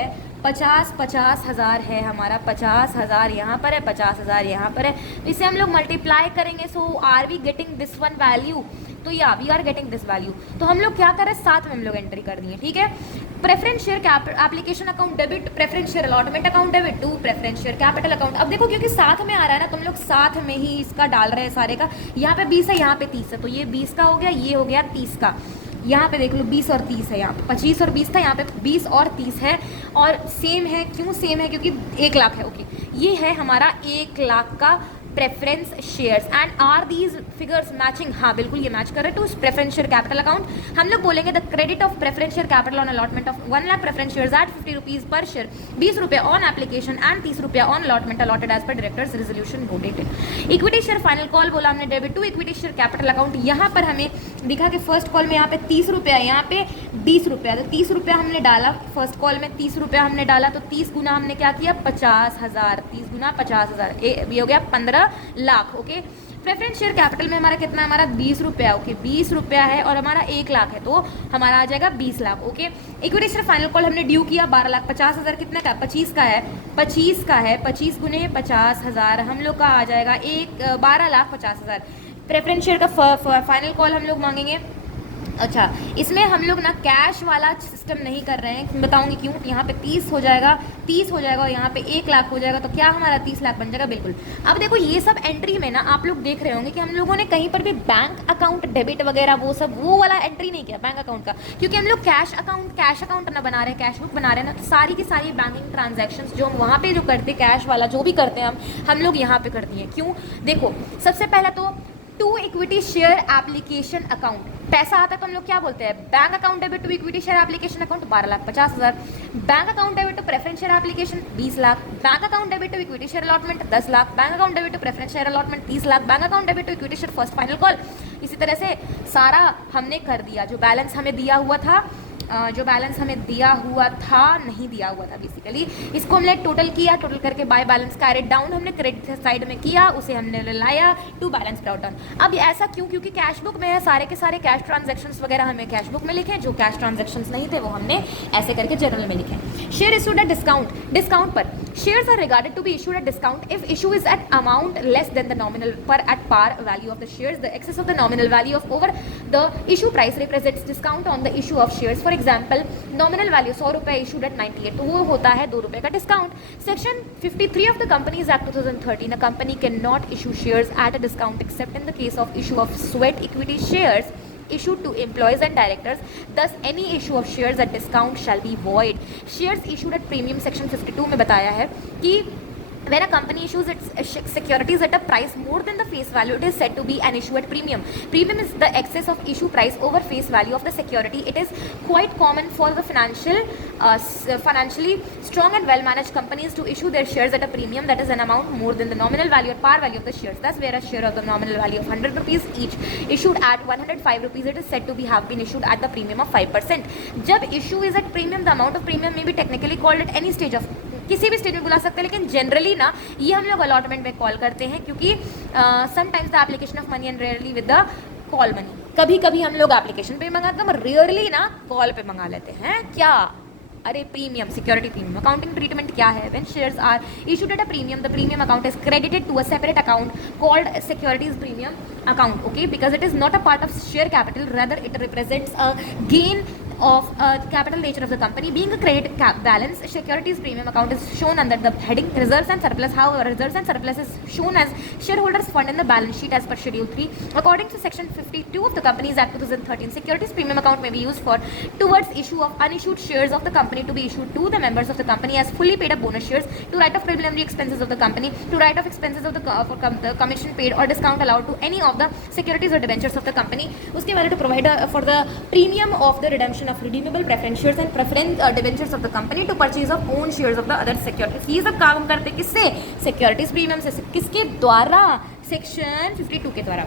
50,000 है हमारा, 50,000 यहाँ पर है, 50,000 यहाँ पर है, तो इसे हम लोग मल्टीप्लाई करेंगे। So are we getting this one value? तो या we are getting this value. तो हम लोग क्या करें, साथ में हम लोग एंट्री कर दिए, ठीक है। Preference share application account debit, preference share allotment account debit to preference share capital account. अब देखो क्योंकि साथ में आ रहा है ना, तुम लोग साथ में ही इसका डाल रहे हैं सारे का। यहाँ पे 20 है, यहाँ पे 30 है, तो ये 20 का हो गया, ये हो गया 30 का। यहाँ पे देख लो 20 और 30 है, यहाँ पे 25 और 20 था, यहाँ पे 20 और 30 है, और सेम है। क्यों सेम है? क्योंकि 1 लाख है। ओके, ये है हमारा 1 लाख का preference shares. And are these figures matching? हाँ बिल्कुल ये मैच कर रहे हैं to preference share capital account. हम लोग बोलेंगे the credit of preference share capital on allotment of 1 lakh preference shares at 50 rupees per share, 20 रुपये ऑन एप्लीकेशन एंड 30 रुपये on allotment allotted as per directors resolution dated. Equity share final call बोला हमने debit to equity share capital account. यहाँ पर हमें दिखा कि first call में यहाँ पे 30 रुपया है, यहाँ पे 20 रुपया, तो 30 रुपया हमने डाला फर्स्ट कॉल में, 30 रुपया हमने डाला, तो 30 गुना हमने क्या किया 50,000, 30 गुना 50,000, ये हो गया 15 lakh. Okay, preference share capital में हमारा कितना है? हमारा 20 रुपया। ओके, 20 रुपया है और हमारा 1 लाख है, तो हमारा आ जाएगा 20 lakh. Okay, equity share final call हमने ड्यू किया 12 लाख, 50,000 कितने का? 25 का है, 25 का है, 25 गुने 50,000 हम लोग का आ जाएगा 12 लाख 50,000। प्रेफरेंस शेयर का फाइनल कॉल हम लोग मांगेंगे। अच्छा, इसमें हम लोग ना कैश वाला सिस्टम नहीं कर रहे हैं, बताऊंगी क्यों। यहाँ पे 30 हो जाएगा, 30 हो जाएगा और यहाँ पे 1 लाख हो जाएगा, तो क्या हमारा 30 लाख बन जाएगा? बिल्कुल। अब देखो ये सब एंट्री में ना आप लोग देख रहे होंगे कि हम लोगों ने कहीं पर भी बैंक अकाउंट डेबिट वगैरह वो वाला एंट्री नहीं किया बैंक अकाउंट का, क्योंकि हम लोग कैश अकाउंट ना बना रहे हैं, कैश बुक बना रहे हैं ना, तो सारी की सारी बैंकिंग ट्रांजेक्शन्स जो हम वहाँ पे जो करते हैं कैश वाला जो भी करते हैं हम लोग यहाँ पे करते हैं। क्यों? देखो सबसे पहला तो to equity share application account पैसा आता है तो हम लोग क्या बोलते हैं? Bank account debit to equity share application account 12 lakh 50,000, bank account debit to preference share application 20 lakh, bank account debit to equity share allotment 10 lakh, bank account debit to preference share allotment 30 lakh, bank account debit to equity share first final call. इसी तरह से सारा हमने कर दिया, जो balance हमें दिया हुआ था नहीं दिया हुआ था बेसिकली, इसको हमने टोटल किया, टोटल करके बाय बैलेंस कैरिड डाउन हमने क्रेडिट साइड में किया, उसे हमने लाया टू बैलेंस ब्रॉट डाउन। अब ऐसा क्यों? क्योंकि कैश बुक में है, सारे के सारे कैश ट्रांजैक्शंस वगैरह हमें कैश बुक में लिखे, जो कैश ट्रांजैक्शंस नहीं थे वो हमने ऐसे करके जनरल में लिखे। शेयर इशूड एट डिस्काउंट पर shares are regarded to be issued at discount if issue is at amount less than the nominal at par value of the shares. The excess of the nominal value of over the issue price represents discount on the issue of shares. For example, nominal value 100 रुपये issued at 98, तो वो होता है 2 रुपये का discount. Section 53 of the Companies Act 2013, a company cannot issue shares at a discount except in the case of issue of sweat equity shares issued to employees and directors. Thus any issue of shares at discount shall be void. Shares issued at premium section 52 में बताया है कि when a company issues its securities at a price more than the face value, it is said to be an issue at premium. Premium is the excess of issue price over face value of the security. It is quite common for the financially strong and well managed companies to issue their shares at a premium, that is an amount more than the nominal value or par value of the shares. Thus where a share of the nominal value of 100 rupees each issued at 105 rupees, it is said to be have been issued at the premium of 5%. जब issue is at premium, the amount of premium may be technically called at any stage of, किसी भी stage में बुला सकते हैं, लेकिन generally ना ये हम लोग अलॉटमेंट में कॉल करते हैं, क्योंकि sometimes the application of money and rarely with the call money. कभी कभी हम लोग एप्लीकेशन पे मंगाते हैं, रेयरली ना कॉल पे मंगा लेते हैं। क्या? अरे premium, security premium. Accounting treatment क्या है? When shares are issued at a premium, the premium account is credited to a separate account called securities premium account, okay, because it is not a part of share capital, rather it represents a gain of capital nature of the company. Being a credit balance, securities premium account is shown under the heading reserves and surplus. However, reserves and surplus is shown as shareholders fund in the balance sheet as per schedule 3. According to section 52 of the Companies Act 2013, securities premium account may be used for towards issue of unissued shares of the company to be issued to the members of the company as fully paid up bonus shares, to write off preliminary expenses of the company, to write off expenses of the commission paid or discount allowed to any of the securities or debentures of the company. उसके बाद to provide for the premium of the redemption of redeemable preference shares and preference debentures of the company to purchase of own shares of the other securities. ये सब काम करते किससे? Securities premium से। किसके द्वारा? सेक्शन 52 के द्वारा।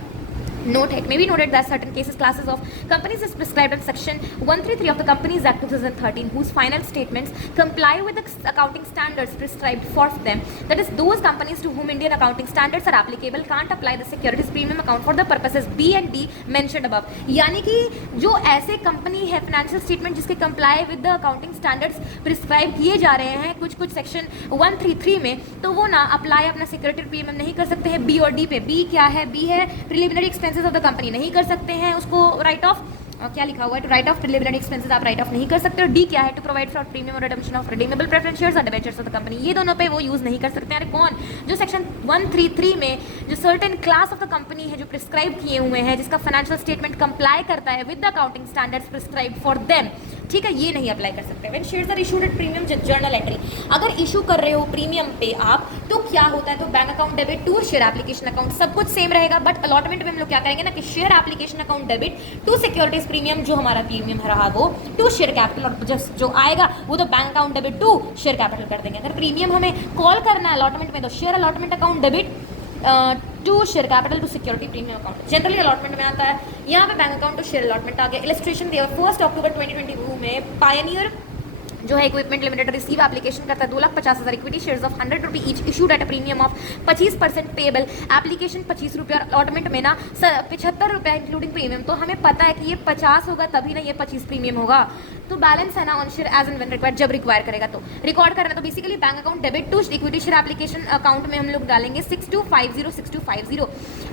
Note, it may be noted that certain cases, classes of companies is prescribed in section 133 of the Companies Act 2013, whose final statements comply with the accounting standards prescribed for them. That is, those companies to whom Indian accounting standards are applicable can't apply the securities premium account for the purposes B and D mentioned above. यानी कि जो ऐसे company है financial statement जिसके comply with the accounting standards prescribe किए जा रहे हैं कुछ सेक्शन 133 में, तो वो ना अप्लाई अपना सिक्योरिटी प्रीमियम नहीं कर सकते हैं बी और डी पे। बी क्या है? बी है preliminary expenses of the company, नहीं कर सकते हैं उसको राइट ऑफ, क्या लिखा हुआ है, to write off preliminary expenses आप राइट ऑफ नहीं कर सकते हो। डी क्या है, टू प्रोवाइड फॉर प्रीमियम और redemption of redeemable preference shares और डिबेंचर्स ऑफ द कंपनी, ये दोनों पे वो यूज़ नहीं कर सकते। अरे कौन, जो सेक्शन 133 में जो certain class of the company है जो प्रिस्क्राइब किए हुए हैं, जिसका फाइनेंशियल स्टेटमेंट कंप्लाई करता है with the accounting standards prescribe for them, ठीक है, ये नहीं अप्लाई कर सकते। When shares are issued at premium journal entry, अगर इशू कर रहे हो प्रीमियम पे आप, तो क्या होता है, तो bank account debit to share application account सब कुछ सेम रहेगा, बट अलॉटमेंट में हम लोग क्या करेंगे ना कि share application account debit to securities premium, जो हमारा प्रीमियम रहा वो टू शेयर कैपिटल, और जो आएगा वो तो bank account debit to share capital कर देंगे। अगर प्रीमियम हमें कॉल करना है अलॉटमेंट में, तो share allotment account debit to share capital to security premium account, generally allotment में आता है। यहाँ पे bank account to share allotment आ गया। इलस्ट्रेशन दिया 1 अक्टूबर 2022 में पायनियर जो है इक्विपमेंट लिमिटेड रिसीव एप्लीकेशन करता है 2,50,000 equity shares of 100 rupee each issued at a premium of 25% payable, application 25 रुपये और अलॉटमेंट में ना 75 रुपये इंक्लूडिंग प्रीमियम। तो हमें पता है कि ये 50 होगा तभी ना ये 25 प्रीमियम होगा, तो बैलेंस है ना on share as and when required, जब रिक्वायर करेगा तो रिकॉर्ड करना। तो basically bank account debit to equity share application account में हम लोग डालेंगे 6250।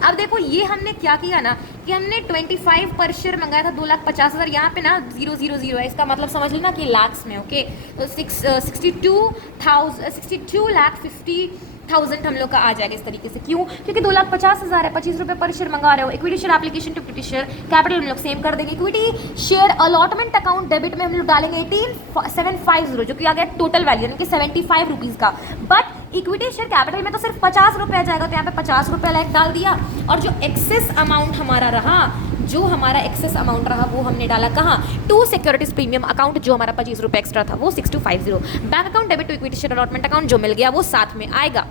अब देखो ये हमने क्या किया ना कि हमने 25 पर शेयर मंगाया था 2,50,000, यहाँ पे ना 000 है, इसका मतलब समझ लेना कि लाख्स में, ओके। तो 62,50,000 हम लोग का आ जाएगा इस तरीके से। क्यों? क्योंकि 2,50,000 है, 25 रुपये पर शेयर मंगा रहे हो। Equity share application to equity share capital हम लोग सेम कर देंगे। Equity share allotment account debit में हम लोग डालेंगे 18,750, जो कि आ गया टोटल वैल्यू यानी कि 75 रुपीज़ का, बट इक्विटी शेयर कैपिटल में तो सिर्फ 50 रुपये आ जाएगा, तो यहाँ पे 50 रुपये अलग डाल दिया। और जो एक्सेस अमाउंट हमारा रहा, जो हमारा एक्सेस अमाउंट रहा वो हमने डाला कहाँ, टू सिक्योरिटीज प्रीमियम अकाउंट, जो हमारा 25 रुपये एक्स्ट्रा था वो 6250। Bank account debit to equity share allotment account जो मिल गया वो साथ में आएगा।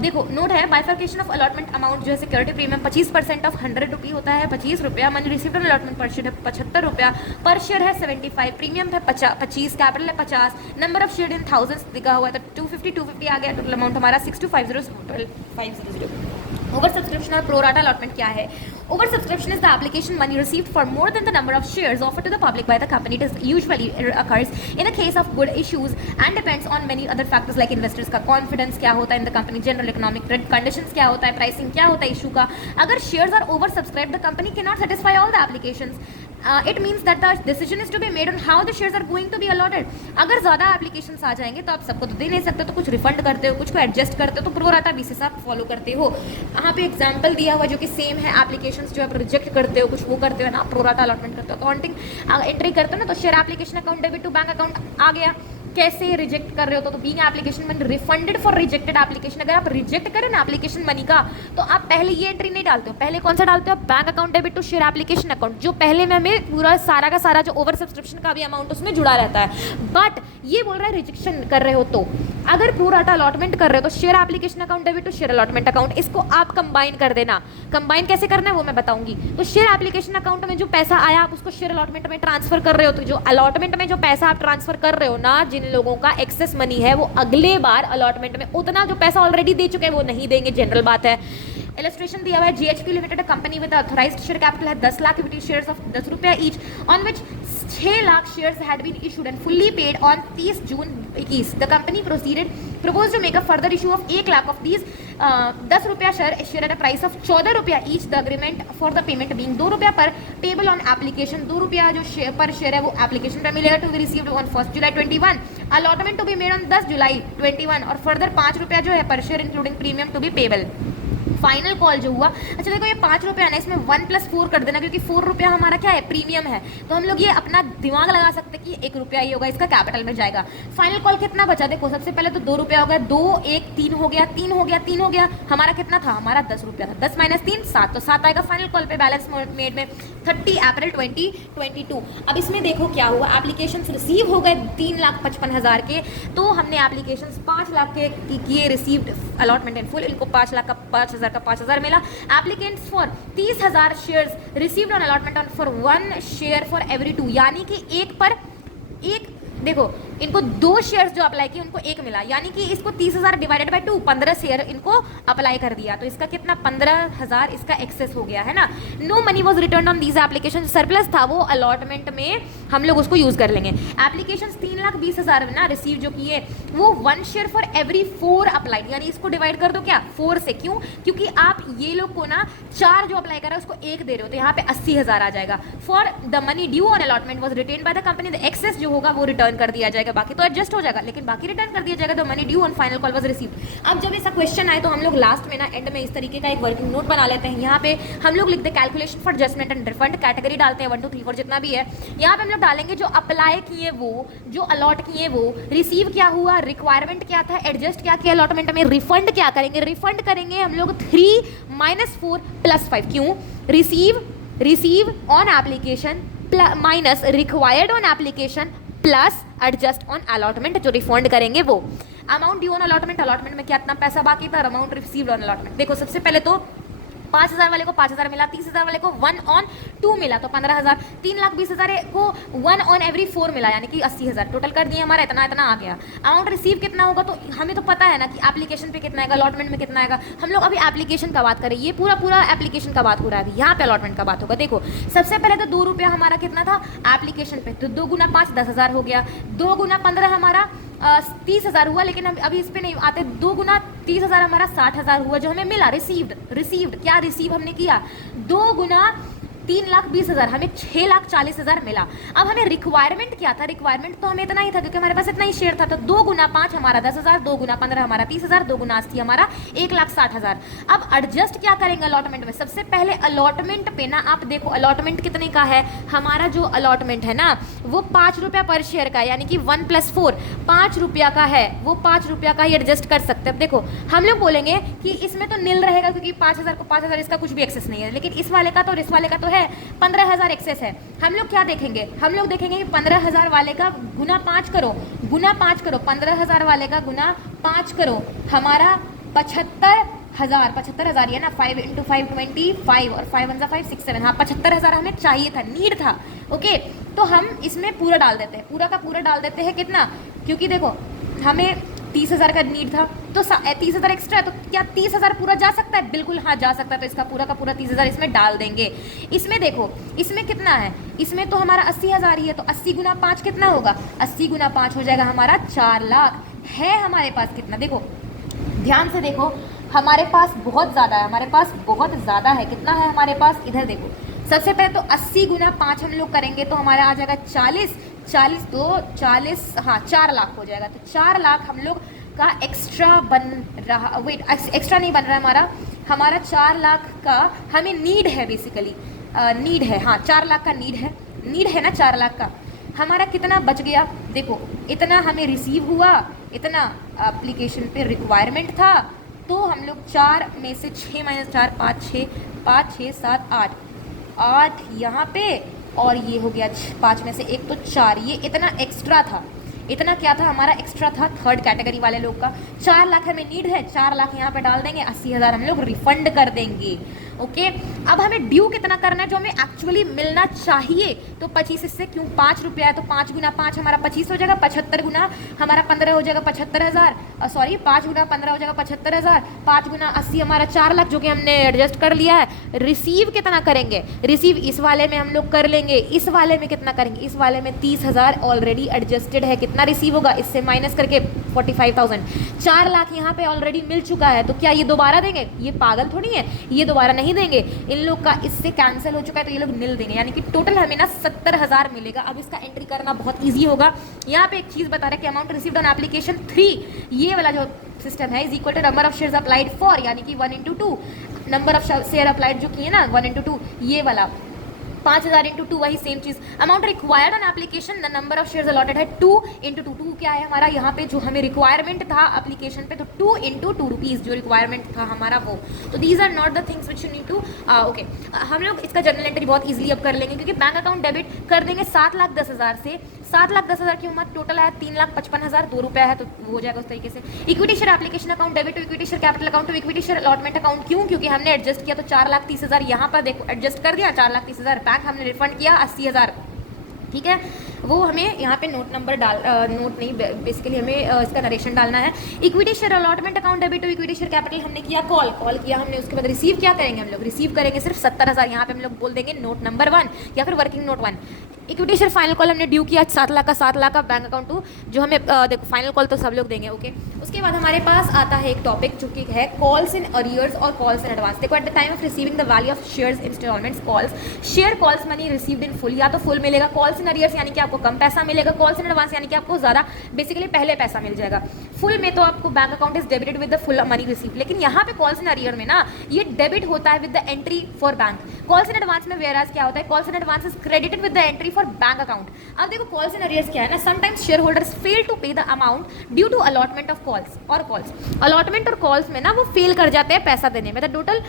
देखो नोट है, बाइफर्केशन ऑफ अलॉटमेंट अमाउंट जो है सिक्योरिटी प्रीमियम 25% ऑफ 100 रुपी होता है 25 रुपया, मनी रिसीव्ड अलॉटमेंट पर शेयर है 75 रुपया, पर शेयर है 75, प्रीमियम है 25, कैपिटल है 50, number of share in thousands दिखा हुआ है तो 250 आ गया, टोटल अमाउंट हमारा 6250। ओवर सब्सक्रिप्शन और प्रोराटा अलॉटमेंट क्या है? Over subscription is the application money received for more than the number of shares offered to the public by the company. It is usually occurs in the case of good issues and depends on many other factors like investors का confidence क्या होता है in the company, general economic conditions क्या होता है, pricing क्या होता है issue का। अगर shares are over subscribed, the company cannot satisfy all the applications. It means that the decision is to be made on how the shares are going to be allotted. अगर ज़्यादा applications आ जाएंगे तो आप सबको तो दे नहीं सकते, तो कुछ रिफंड करते हो, कुछ को एडजस्ट करते हो, तो प्रोराटा बेसिस आप फॉलो करते हो। यहाँ पे एग्जांपल दिया हुआ जो कि सेम है, एप्लीकेशंस जो आप रिजेक्ट करते हो, कुछ वो करते हो ना, प्रोराटा अलॉटमेंट करते हो, अकाउंटिंग एंट्री करते हो ना, तो share application account debit to bank account आ गया। कैसे रिजेक्ट कर रहे हो तो being application money refunded for rejected application. अगर आप रिजेक्ट करें ना एप्लीकेशन मनी का, तो आप पहले ये एंट्री नहीं डालते हो, पहले कौन सा डालते हो, bank account debit to share application account, जो पहले में हमें पूरा सारा का सारा जो ओवर सब्सक्रिप्शन का भी अमाउंट उसमें जुड़ा रहता है। बट ये बोल रहा है रिजेक्शन कर रहे हो तो, अगर प्रोराटा अलॉटमेंट कर रहे हो तो share application account debit to share allotment account, इसको आप कंबाइन कर देना। कंबाइन कैसे करना है वो मैं बताऊंगी। तो शेयर एप्लीकेशन अकाउंट में जो पैसा आया आप उसको शेयर अलॉटमेंट में ट्रांसफर कर रहे हो, तो जो अलॉटमेंट में जो पैसा आप ट्रांसफर कर रहे हो ना, जिन लोगों का एक्सेस मनी है वो अगले बार अलॉटमेंट में उतना जो पैसा ऑलरेडी दे चुके हैं वो नहीं देंगे, जनरल बात है। इलस्ट्रेशन दिया हुआ है, GHP limited company with authorised share capital है 10 लाख इक्विटी शेयर्स ऑफ 10 रुपया each, on which 6 lakh shares had been issued and fully paid on 30 June 21। The company proceeded proposed to make a further issue of 1 lakh of these 10 रुपया share at a price of 14 रुपया each, the agreement for the payment being 2 रुपया पर payable on application, 2 रुपया जो share पर share है वो application पर मिलेगा, to be received on 1 July 21, allotment to be made on 10 जुलाई 21 और फर्दर 5 रुपया जो है पर share including premium to be payable. Final call जो हुआ, अच्छा देखो ये 5 रुपया आना, इसमें 1+4 कर देना क्योंकि 4 रुपया हमारा क्या है, प्रीमियम है, तो हम लोग ये अपना दिमाग लगा सकते हैं कि 1 रुपया ही होगा, इसका कैपिटल में जाएगा। फाइनल कॉल कितना बचा, देखो सबसे पहले तो 2 रुपया हो गया, 2 1 3 हो गया, 3 हो गया, 3 हो गया, हमारा कितना था, हमारा 10 रुपया था, 10 - 3 7, तो 7 आएगा फाइनल कॉल पे बैलेंस मेड में 30 अप्रैल 2022। अब इसमें देखो क्या हुआ, एप्लीकेशंस रिसीव हो गए 3,55,000 के, तो हमने एप्लीकेशंस 5 लाख के किए रिसीव्ड अलॉटमेंट इन फुल, इनको 5 लाख का 5,000 का 5,000 मिला। Applicants for 30,000 shares received on allotment on for 1 share for every 2, यानी कि एक पर एक, देखो इनको 2 शेयर्स जो अप्लाई किए उनको 1 मिला, यानी कि इसको 30,000 डिवाइडेड बाय 2, 15 शेयर इनको अप्लाई कर दिया, तो इसका कितना 15,000 इसका एक्सेस हो गया है ना। No money was return on these application, surplus था वो अलॉटमेंट में हम लोग उसको यूज कर लेंगे। एप्लीकेशन 3,20,000 ना रिसीव जो किए वो 1 शेयर फॉर एवरी 4 अप्लाइड, यानी इसको डिवाइड कर दो क्या 4 से, क्यों, क्योंकि आप ये लोग को ना 4 जो अप्लाई कर रहा है उसको 1 दे रहे हो, तो यहाँ पे 80,000 आ जाएगा। For the money due on allotment was written by the company, the excess जो होगा वो रिटर्न कर दिया जाएगा, बाकी तो एडजस्ट हो जाएगा, लेकिन बाकी रिटर्न कर दिया जाएगा। The money due on final call was receive. अब जब ऐसा क्वेश्चन आए तो हम लोग लास्ट में ना एंड में इस तरीके का एक वर्किंग नोट बना लेते हैं। यहाँ पे हम लोग लिखते हैं calculation for adjustment and refund, category डालते हैं 1 2 3 4 जितना भी है। यहाँ पे हम लोग डालेंगे जो अप्लाई किए वो, जो अलॉट किए वो, रिसीव क्या हुआ, रिक्वायरमेंट क्या था, एडजस्ट क्या किया अलॉटमेंट में, रिफंड क्या करेंगे, रिफंड करेंगे हम लोग 3 - 4 + 5, क्यों, receive on application minus required on application plus adjust on allotment, जो रिफंड करेंगे वो। Amount due on allotment, allotment में कितना पैसा बाकी था, अमाउंट रिसीव्ड ऑन अलॉटमेंट। देखो सबसे पहले तो 5,000 वाले को 5,000 मिला, 30,000 वाले को 1 on 2 मिला तो 15,000, 3,20,000 को 1 on every 4 मिला, यानी कि 80,000 टोटल कर दिए, हमारा इतना इतना आ गया। अमाउंट रिसीव कितना होगा, तो हमें तो पता है ना कि एप्लीकेशन पे कितना आएगा, अलॉटमेंट में कितना आएगा। हम लोग अभी एप्लीकेशन का बात करें, ये पूरा एप्लीकेशन का बात हो रहा है, अभी यहाँ पे अलॉटमेंट का बात होगा। देखो सबसे पहले तो 2 रुपया हमारा कितना था एप्लीकेशन पे, तो 2 × 5 10,000 हो गया, 2 × 15 हमारा 30,000 हुआ, लेकिन अभी इस पे नहीं आते, 2 × 30,000 हमारा 60,000 हुआ जो हमें मिला, रिसीव्ड क्या रिसीव हमने किया, 2 × 3,20,000 हमें 6,40,000 मिला। अब हमें रिक्वायरमेंट क्या था, रिक्वायरमेंट तो हमें इतना ही था क्योंकि हमारे पास इतना ही शेयर था, तो 2 × 5 हमारा 10,000, 2 × 15 हमारा 30,000, 2 × 80 हमारा 1,60,000। अब एडजस्ट क्या करेंगे अलॉटमेंट में, सबसे पहले अलॉटमेंट पे ना आप देखो अलॉटमेंट कितने का है, हमारा जो अलॉटमेंट है ना वो 5 रुपया पर शेयर का है, यानी कि 1 + 4 5 रुपया का है, वो 5 रुपया का ही एडजस्ट कर सकते हैं। अब देखो हम लोग बोलेंगे कि इसमें तो नील रहेगा क्योंकि 5,000 को 5,000 इसका कुछ भी एक्सेस नहीं है, लेकिन इस वाले का तो और इस वाले का तो है 15,000 एक्सेस है। हम लोग क्या देखेंगे, हम लोग देखेंगे कि 15,000 वाले का गुना 5 करो, 15,000 वाले का गुना 5 करो, हमारा 75,000 ये ना 5 × 5 25 और 5 × 5 6 7, हाँ 75,000 हमें चाहिए था, नीड था। ओके तो हम इसमें पूरा डाल देते हैं, पूरा का पूरा डाल देते हैं कितना, क्योंकि देखो हमें 30,000 का नीड था तो 30,000 एक्स्ट्रा है, तो क्या 30,000 पूरा जा सकता है, बिल्कुल हाँ जा सकता है, तो इसका पूरा का पूरा 30,000 इसमें डाल देंगे। इसमें देखो इसमें कितना है, इसमें तो हमारा 80,000 ही है, तो 80 × 5 कितना होगा, 80 × 5 हो जाएगा हमारा 4 लाख है हमारे पास कितना, देखो ध्यान से देखो हमारे पास बहुत ज़्यादा है, हमारे पास बहुत ज़्यादा है, कितना है हमारे पास, इधर देखो सबसे पहले तो 80 × 5 हम लोग करेंगे तो हमारा आ जाएगा 40 तो 40 हाँ 4 लाख हो जाएगा, तो 4 लाख हम लोग का एक्स्ट्रा बन रहा, वेट एक्स्ट्रा नहीं बन रहा है हमारा 4 लाख का हमें नीड है, बेसिकली नीड है, हाँ 4 लाख का नीड है ना 4 लाख का। हमारा कितना बच गया, देखो इतना हमें रिसीव हुआ, इतना एप्लीकेशन पे रिक्वायरमेंट था, तो हम लोग 4 में से 6 - 4 5 6 7 8 यहाँ पे, और ये हो गया 5 में से 1 तो 4, ये इतना एक्स्ट्रा था, इतना क्या था हमारा एक्स्ट्रा था थर्ड कैटेगरी वाले लोग का। 4 लाख हमें नीड है, 4 लाख यहाँ पे डाल देंगे, 80,000 हम लोग रिफंड कर देंगे। ओके अब हमें ड्यू कितना करना है जो हमें एक्चुअली मिलना चाहिए, तो 25 इससे क्यों 5 रुपया है तो 5 × 5 हमारा 25 हो जाएगा, 75 गुना हमारा 15 हो जाएगा 75,000, सॉरी 5 × 15 हो जाएगा 75,000, 5 × 80 हमारा 4 लाख जो कि हमने एडजस्ट कर लिया है। रिसीव कितना करेंगे, रिसीव इस वाले में हम लोग कर लेंगे, इस वाले में कितना करेंगे, इस वाले में 30,000 ऑलरेडी एडजस्टेड है, कितना रिसीव होगा इससे माइनस करके 45,000, 4 लाख यहाँ पे ऑलरेडी मिल चुका है, तो क्या ये दोबारा देंगे, ये पागल थोड़ी है, ये दोबारा नहीं देंगे, इन लोग का इससे कैंसिल हो चुका है तो ये लोग नील देंगे, यानी कि टोटल हमें ना 70,000 मिलेगा। अब इसका एंट्री करना बहुत इजी होगा। यहाँ पे एक चीज़ बता रहा है कि अमाउंट रिसीव्ड ऑन एप्लीकेशन 3, ये वाला जो सिस्टम है is equal to number of shares applied for, यानी कि 1 × 2 नंबर ऑफ शेयर अप्लाइड जो किए ना 1 × 2, ये वाला 5,000 × 2 वही same cheese. Amount required on application the number of shares allotted है 2 × 2, 2 क्या है हमारा यहाँ पे जो हमें रिक्वायरमेंट था एप्लीकेशन पे, तो 2 × 2 रुपीज़ जो रिक्वायरमेंट था हमारा वो। तो these are not the things which you need to okay. हम लोग इसका जर्नल एंट्री बहुत ईजिली अब कर लेंगे क्योंकि बैंक अकाउंट डेबिट कर देंगे 7,10,000 से, 7,10,000 की उम्र टोटल आया 3,55,000 2 रुपया है, तो वो हो जाएगा उस तरीके से। Equity share application account debit to equity share capital account to equity share allotment account, क्यों, क्योंकि हमने एडजस्ट किया तो 4,30,000 यहाँ पर देखो एडजस्ट कर दिया, 4,30,000 बैंक हमने रिफंड किया 80,000, ठीक है। वो हमें यहाँ पे नोट नंबर नोट नहीं, बेसिकली हमें इसका नरेशन डालना है। Equity share allotment account debit to equity share capital हमने किया कॉल किया हमने, उसके बाद रिसीव क्या करेंगे हम लोग, रिसीव करेंगे सिर्फ 70,000। यहाँ पे हम लोग बोल देंगे नोट नंबर 1 या फिर working note 1। Equity share final call हमने ड्यू किया 7 लाख का बैंक अकाउंट टू, जो हमें देखो फाइनल कॉल तो सब लोग देंगे, ओके। उसके बाद हमारे पास आता है एक टॉपिक जो कि है कॉल्स इन अरियर्स और कॉल्स इन एडवांस। देखो at the time of receiving the value of shares installments calls, share calls money received in full, या तो फुल मिलेगा। कॉल्स इन अरियर्स यानी कि आपको कम पैसा मिलेगा, कॉल्स इन एडवांस यानी कि आपको ज़्यादा बेसिकली पहले पैसा मिल जाएगा। फुल में तो आपको bank account is debited with the full money receive, लेकिन यहाँ पे कॉल्स इन अरियर में ना ये डेबिट होता है with the entry for bank. Calls in advance में वेयर क्या होता है, calls in advance is credited with the entry for bank account. अब देखो कॉल्स इन अरियर्स क्या है ना, sometimes share holders fail to pay the amount due to allotment of calls और कॉल्स। अलॉटमेंट और कॉल्स में ना वो फेल कर जाते हैं पैसा देने में। The total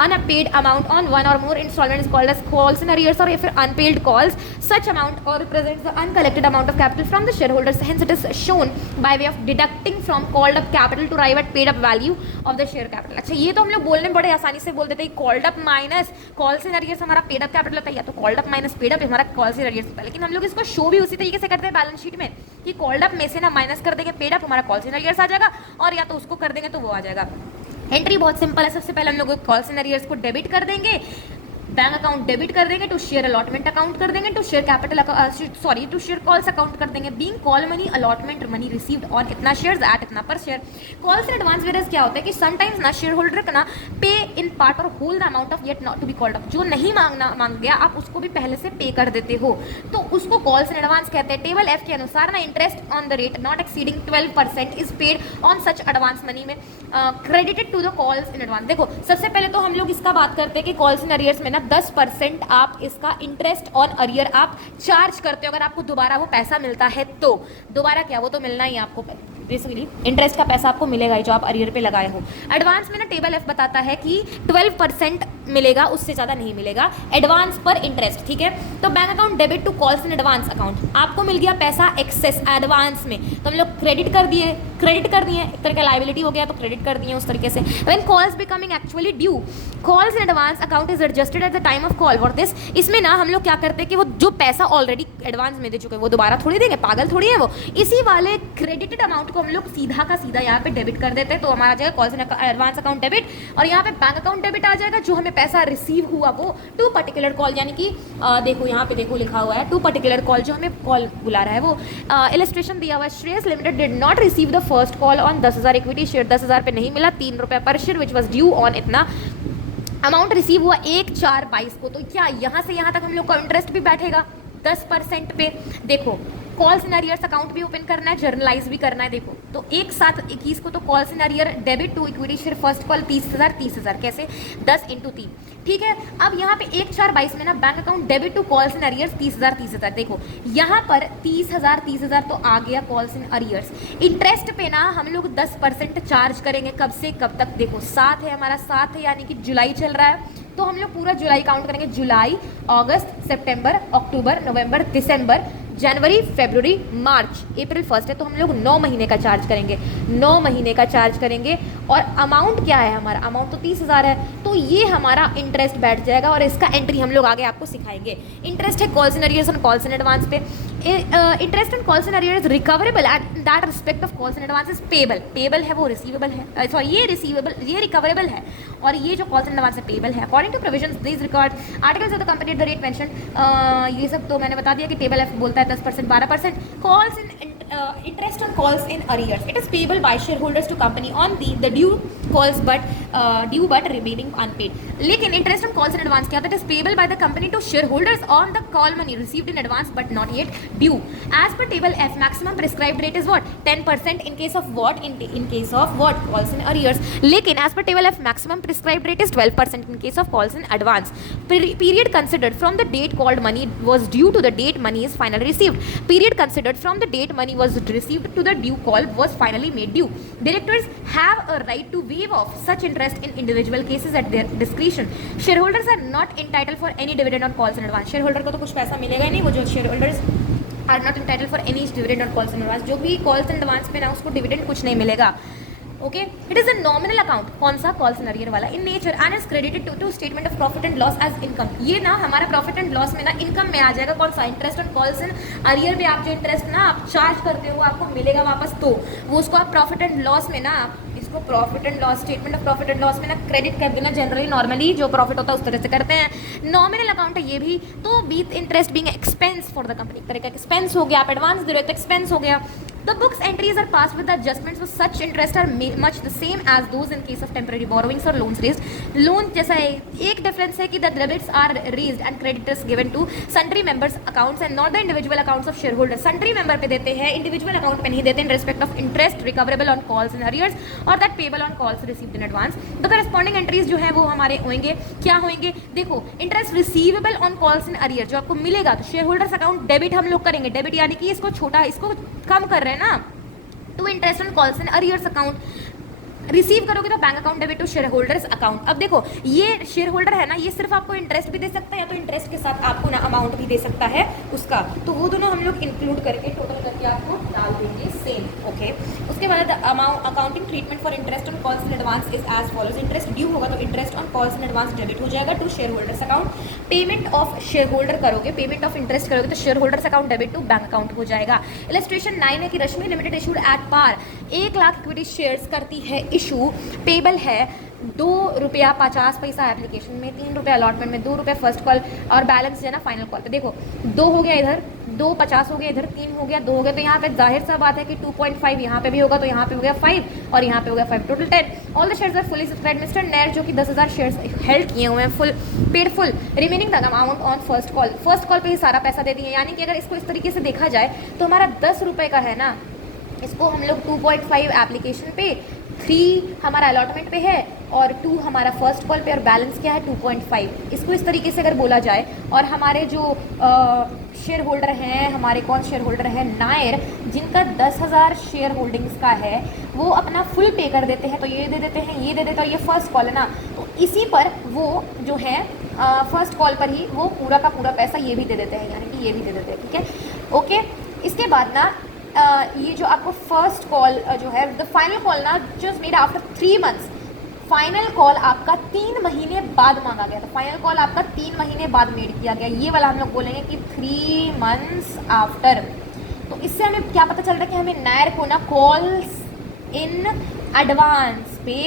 unpaid amount on one or more installment is called as calls in arrears, और या फिर अनपेड कॉल्स। सच अमाउंट और represents the uncollected amount of capital from the share holders, hence it is shown by way of deducting from called up capital to arrive at paid up value of the share capital. अच्छा ये तो हम लोग बोलने बड़े आसानी से बोल देते हैं, called up minus calls in arrears हमारा पेड अप कैपिटल होता है, या तो called up minus paid up हमारा कॉल्स इन अरियर्स होता है। लेकिन हम लोग इसको शो भी उसी तरीके से करते हैं बैलेंस शीट में कि कॉल्ड अप में से ना माइनस कर देंगे पेड अप, हमारा कॉल्स इन अरियर्स आ जाएगा, और या तो उसको कर देंगे तो वो आ जाएगा। एंट्री बहुत सिंपल है, सबसे पहले हम लोग कॉल्स इन अरियर्स को डेबिट कर देंगे, बैंक अकाउंट डेबिट कर देंगे, टू शेयर अलॉटमेंट अकाउंट कर देंगे, to share capital to share calls account कर देंगे। Being call money allotment money received on इतना शेयर्स एट इतना per share. Calls in advance whereas क्या होता है कि समटाइम्स ना शेयर होल्डर का ना पे इन पार्ट और whole the amount of yet not to be called up, जो नहीं मांग गया आप उसको भी पहले से पे कर देते हो, तो उसको कॉल्स इन एडवांस कहते हैं। टेबल एफ के अनुसार ना interest on the rate not exceeding 12% is paid on such advance money में credited to the calls in advance. देखो सबसे पहले तो हम लोग इसका बात करते हैं कि कॉल्स इन अरियर्स में ना 10% आप इसका इंटरेस्ट ऑन अरियर आप चार्ज करते हो, अगर आपको दोबारा वो पैसा मिलता है तो। दोबारा क्या, वो तो मिलना ही आपको, बेसिकली इंटरेस्ट का पैसा आपको मिलेगा ही जो आप अरियर पे लगाए हो। एडवांस में ना टेबल एफ बताता है कि 12% मिलेगा, उससे ज़्यादा नहीं मिलेगा एडवांस पर इंटरेस्ट, ठीक है। तो bank account debit to calls in advance account, आपको मिल गया पैसा एक्सेस एडवांस में, तो हम लोग क्रेडिट कर दिए, एक तरह का लाइबिलिटी हो गया तो क्रेडिट कर दिए उस तरीके से। When calls becoming actually due, calls in advance account is adjusted eight the time of call for this. इसमें ना हम लोग क्या करते हैं कि वो जो पैसा ऑलरेडी एडवांस में दे चुके हैं वो दोबारा थोड़ी देंगे, पागल थोड़ी है वो। इसी वाले क्रेडिटेड अमाउंट को हम लोग सीधा का सीधा यहाँ पे डेबिट कर देते हैं, तो हमारा आ जाएगा calls in advance account debit, और यहाँ पे बैंक अकाउंट डेबिट आ जाएगा जो हमें पैसा रिसीव हुआ वो टू पर्टिकुलर कॉल, यानी कि देखो यहाँ पे देखो लिखा हुआ है टू पर्टिकुलर कॉल, जो हमें कॉल बुला रहा है वो। इलस्ट्रेशन दिया हुआ है, Shreyas limited did not receive the first call on 10,000 equity share, 10,000 पे नहीं मिला, 3 रुपये पर share which was due on इतना। अमाउंट रिसीव हुआ 1/4/22 को, तो क्या यहाँ से यहाँ तक हम लोग का इंटरेस्ट भी बैठेगा 10% पे। देखो कॉल्स इन अरियर्स अकाउंट भी ओपन करना है, जर्नलाइज भी करना है। देखो तो 1 7 21 को तो calls in arrear debit to equity share first call 30,000 कैसे 10 × 3, ठीक है। अब यहाँ पे 1/4/22 में ना bank account debit to calls in arrears 30,000। देखो यहाँ पर 30,000 तो आ गया कॉल्स इन अरियर्स। इंटरेस्ट पे ना हम लोग 10% चार्ज करेंगे, कब से कब तक, देखो 7 है हमारा, 7 है यानी कि जुलाई चल रहा है, तो हम लोग पूरा जुलाई काउंट करेंगे, जुलाई अगस्त सितंबर अक्टूबर नवंबर दिसंबर जनवरी फरवरी मार्च अप्रैल 1 है, तो हम लोग 9 महीने का चार्ज करेंगे, 9 महीने का चार्ज करेंगे। और अमाउंट क्या है हमारा, अमाउंट तो 30,000 है, तो ये हमारा इंटरेस्ट बैठ जाएगा, और इसका एंट्री हम लोग आगे आपको सिखाएंगे। इंटरेस्ट है कॉल्स इन अरियर्स और कॉल्स इन एडवांस पे। Interest and calls in arrears recoverable at that respect of calls in advance is payable. Payable है वो रिसीवेबल है, सॉरी ये रिसीवेबल, ये रिकवरेबल है, और ये जो कॉल्स इन एडवांस है पेबल है। According to provisions this record articles of the company at the rate mention, ये सब तो मैंने बता दिया कि टेबल एफ बोलता है 10% 12%। Calls in interest on calls in arrears, it is payable by shareholders to company on the due calls due but remaining unpaid. लेकिन interest on calls in advance क्या होता है, it is payable by the company to shareholders on the call money received in advance but not yet due. As per table F, maximum prescribed rate is what, 10% in case of what, in case of what, calls in arrears. लेकिन as per table F, maximum prescribed rate is 12% in case of calls in advance. Period considered from the date called money was due to the date money is finally received. Period considered from the date money was received to the due call was finally made due. Directors have a right to waive off such interest in individual cases at their discretion. Shareholders are not entitled for any dividend on calls in advance. Shareholder को तो कुछ पैसा मिलेगा ही नहीं, वो जो shareholders are not entitled for any dividend on calls in advance, जो भी calls in advance पे ना उसको dividend कुछ नहीं मिलेगा। Okay, it is a nominal account, कौन सा, कॉल्स इन अरियर वाला, in nature and is credited to statement of profit and loss as income. ये ना हमारा प्रॉफिट एंड लॉस में ना इनकम में आ जाएगा, कौन सा, interest on calls in arrear पे आप जो इंटरेस्ट ना आप चार्ज करते हो आपको मिलेगा वापस, तो वो उसको आप प्रॉफिट एंड लॉस में ना इसको profit and loss, statement of profit and loss में ना क्रेडिट कर देना। जनरली नॉर्मली जो प्रॉफिट होता है उस तरह से करते हैं। नॉमिनल अकाउंट है ये भी, तो beat interest being expense for the company, एक तरह का एक्सपेंस हो गया, आप एडवांस दे रहे हो तो एक्सपेंस हो गया। The books entries are passed with the adjustments, so such interest are much the same as those in case of temporary borrowings or loans raised. Loan जैसा है, एक difference है कि the debits are raised and creditors given to sundry members accounts and not the individual accounts of shareholders. Sundry member पे देते हैं, individual account पे नहीं देते in respect of interest recoverable on calls in arrears or that payable on calls received in advance. The corresponding entries जो है वो हमारे होंगे, क्या होंगे, देखो interest receivable on calls in arrears जो आपको मिलेगा, तो shareholders account डेबिट हम लोग करेंगे, डेबिट यानी कि इसको छोटा, इसको कम कर रहे हैं ना, to interest on calls in arrears account receive करोगे तो bank account debit to share holders account. अब देखो ये शेयर होल्डर है ना, ये सिर्फ आपको इंटरेस्ट भी दे सकता है या तो इंटरेस्ट के साथ आपको ना अमाउंट भी दे सकता है उसका, तो वो दोनों हम लोग इंक्लूड करके टोटल करके आपको डाल देंगे सेम। ओके, उसके बाद amount accounting treatment for interest on calls in advance is as follows. Interest due होगा तो interest on calls in advance debit हो जाएगा to share holders account. Payment of share holder करोगे, पेमेंट ऑफ इंटरेस्ट करोगे तो share holders account debit to bank account हो जाएगा। Illustration 9 है कि Rashmi limited issued at par 1 lakh equity shares करती है इशू, पेबल है ₹2.50 एप्लीकेशन में, ₹3 अलॉटमेंट में, ₹2 फर्स्ट कॉल और बैलेंस है ना फाइनल कॉल पे। देखो 2 हो गया इधर, 2.50 हो गया इधर, 3 हो गया, 2 हो गया, तो यहाँ पे जाहिर सा बात है कि 2.5 यहाँ पे भी होगा, तो यहाँ पे हो गया 5 और यहाँ पे हो गया 5, total 10। All the shares are fully subscribed. Mister Nair जो कि 10,000 शेयर्स हेल्ड किए हुए हैं, full paid full remaining the amount on first call पे ही सारा पैसा दे दिए। यानी कि अगर इसको इस तरीके से देखा जाए तो हमारा ₹10 का है ना, इसको हम लोग 2.5 एप्लीकेशन पे, 3 हमारा अलॉटमेंट पे है और 2 हमारा फर्स्ट कॉल पे और बैलेंस क्या है 2.5। इसको इस तरीके से अगर बोला जाए, और हमारे जो शेयर होल्डर हैं, हमारे कौन शेयर होल्डर है, नायर, जिनका 10,000 शेयर होल्डिंग्स का है, वो अपना फुल पे कर देते हैं, तो ये दे देते हैं, ये दे देते हैं, ये फर्स्ट कॉल है ना, तो इसी पर वो जो है फर्स्ट कॉल पर ही वो पूरा का पूरा पैसा ये भी दे देते हैं, यानी कि ये भी दे देते हैं। ठीक है, ओके। इसके बाद ना ये जो आपको फर्स्ट कॉल जो है द फाइनल कॉल ना just made after 3 months, final call आपका 3 महीने बाद मांगा गया, तो फाइनल कॉल आपका 3 महीने बाद मेड किया गया, ये वाला हम लोग बोलेंगे कि 3 मंथ्स आफ्टर। तो इससे हमें क्या पता चल रहा है कि हमें नायर को ना कॉल्स इन एडवांस पे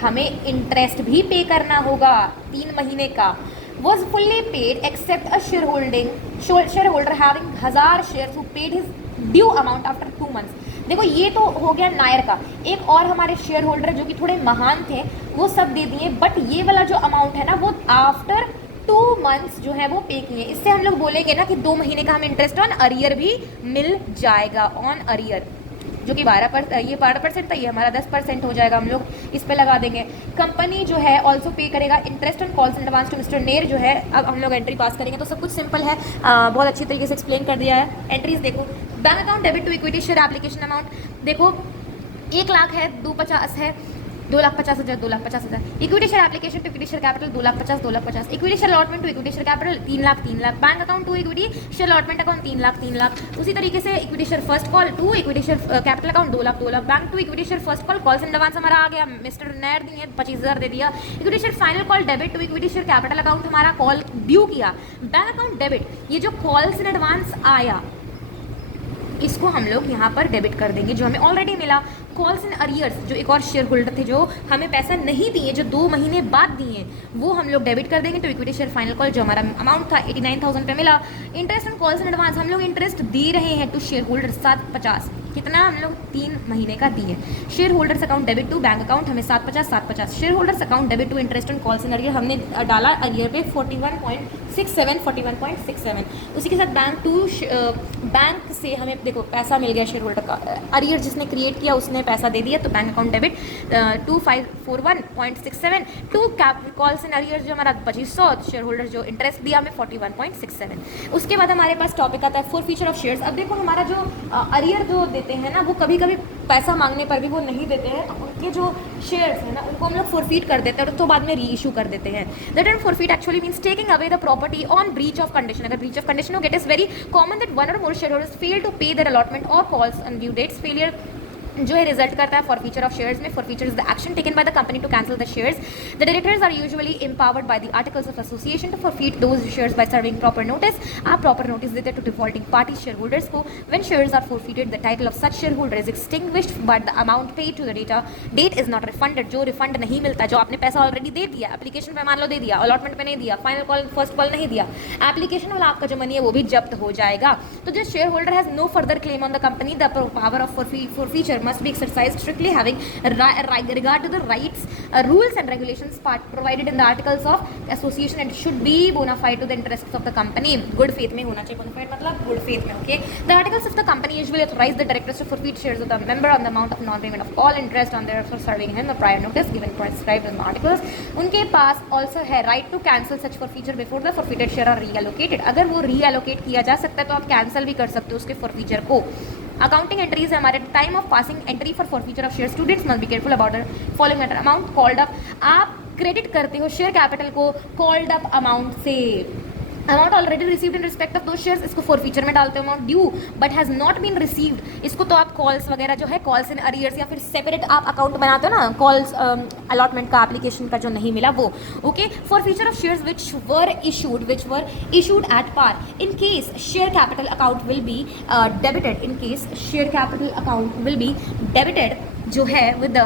हमें इंटरेस्ट भी पे करना होगा 3 महीने का। Was fully paid except a shareholder having 1000 shares who paid his due amount after 2 months. देखो ये तो हो गया नायर का। एक और हमारे शेयर होल्डर जो कि थोड़े महान थे वो सब दे दिए, बट ये वाला जो अमाउंट है ना वो आफ्टर 2 मंथ्स जो है वो पे किए। इससे हम लोग बोलेंगे ना कि 2 महीने का हमें इंटरेस्ट ऑन अरियर भी मिल जाएगा, ऑन अरियर, जो कि 12% था, ये हमारा 10% हो जाएगा, हम लोग इस पे लगा देंगे। कंपनी जो है ऑल्सो पे करेगा interest on calls in advance to mister Nair जो है। अब हम लोग एंट्री पास करेंगे, तो सब कुछ सिंपल है, बहुत अच्छी तरीके से एक्सप्लेन कर दिया है। एंट्रीज देखो, bank account debit to equity share application amount, देखो 1 लाख है, 250 है, 2,50,000, 2,50,000। Equity share application to equity share capital 2,50,000, 2,50,000। Equity share allotment to equity share capital 3 lakh, 3 lakh. Bank account to equity share allotment account 3 lakh, 3 lakh. उसी तरीके से equity share first call to equity share capital account 2 lakh, 2 lakh. Bank to equity share first call calls in advance हमारा आ गया, mister Nair दिए 25,000 दे दिया। Equity share final call debit to equity share capital account हमारा कॉल ड्यू किया। Bank account debit, ये जो कॉल्स इन एडवांस आया इसको हम लोग यहाँ पर डेबिट कर देंगे जो हमें ऑलरेडी मिला। कॉल्स इन अरियर्स, जो एक और शेयर होल्डर थे जो हमें पैसा नहीं दिए, जो 2 महीने बाद दिए, वो हम लोग डेबिट कर देंगे। तो इक्विटी शेयर फाइनल कॉल जो हमारा अमाउंट था 89,000 पे मिला। Interest on calls in advance, हम लोग इंटरेस्ट दे रहे हैं टू शेयर होल्डर 750, कितना हम लोग 3 महीने का दिए। Share holders account debit to bank account हमें 750, 750। Share holders account debit to interest on calls in arrear हमने डाला अरियर पे 41.67, 41.67। उसी के साथ बैंक से हमें देखो पैसा मिल गया शेयर होल्डर का, अरियर जिसने क्रिएट किया उसने पैसा दे दिया, तो bank account debit 2541.67 to calls in arrear जो हमारा 2500, शेयर होल्डर जो इंटरेस्ट दिया हमें 41.67। उसके बाद हमारे पास टॉपिक आता है फॉरफीचर ऑफ शेयर्स। अब देखो हमारा जो अरियर जो देते हैं ना वो कभी कभी पैसा मांगने पर भी वो नहीं देते हैं, तो उनके जो शेयर्स हैं ना उनको हम लोग फॉरफीट कर देते हैं और तो बाद में री इशू कर देते हैं। The term forfeit actually means taking away the property on breach of condition. अगर ब्रीच ऑफ कंडीशन हो, it is very common that 1 or more shareholders fail to pay their allotment or calls on due dates। Failure जो है result करता है forfeiture of shares में। Forfeiture is the action taken by the company to cancel the shares. The directors are usually empowered by the articles of association to forfeit those shares by serving proper notice. आप proper notice देते हैं to defaulting party share holders को। When shares are forfeited the title of such share holder is extinguished but the amount paid to the date is not refunded. जो refund नहीं मिलता, जो आपने पैसा ऑलरेडी दे दिया, एप्लीकेशन पे मान लो दे दिया, अलॉटमेंट में नहीं दिया, फाइनल कॉल फर्स्ट कॉल नहीं दिया, एप्लीकेशन वाला आपका जो मनी है वो भी जब्त हो जाएगा। तो जो shareholder has no further claim on the company, the power of forfeiture must be exercised strictly having regard to the rights, rules and regulations provided in the articles of association and should be bona fide to the interests of the company. Good faith में होना चाहिए, bona fide मतलब good faith में, okay? The articles of the company usually authorize the directors to forfeit shares of the member on the amount of non-payment of all interest on their for serving him the prior notice given prescribed in the articles. उनके पास also है right to cancel such forfeiture before the forfeited share are reallocated. अगर वो reallocate किया जा सकता है तो आप cancel भी कर सकते हो उसके forfeiture को। अकाउंटिंग एंट्रीज है हमारे time of passing entry for forfeiture of share. Students must be careful about the following matter. Amount called up, आप क्रेडिट करते हो शेयर कैपिटल को कॉल्ड अप अमाउंट से। Amount already received in respect of दो shares, इसको forfeiture में डालते हो। Amount due but has not been received, इसको तो आप कॉल्स वगैरह जो है कॉल्स इन अरियर्स या फिर सेपरेट आप अकाउंट बनाते हो ना, कॉल्स अलॉटमेंट का एप्लीकेशन का जो नहीं मिला वो, okay. Forfeiture of shares which were issued at par in case share capital account will be debited, in case share capital account will be debited जो है with the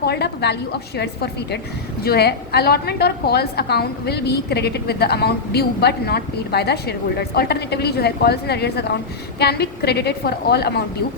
called up value of shares forfeited, जो है allotment और calls account will be credited with the amount due but not paid by the share holders. Alternatively जो है calls in arrears account can be credited for all amount due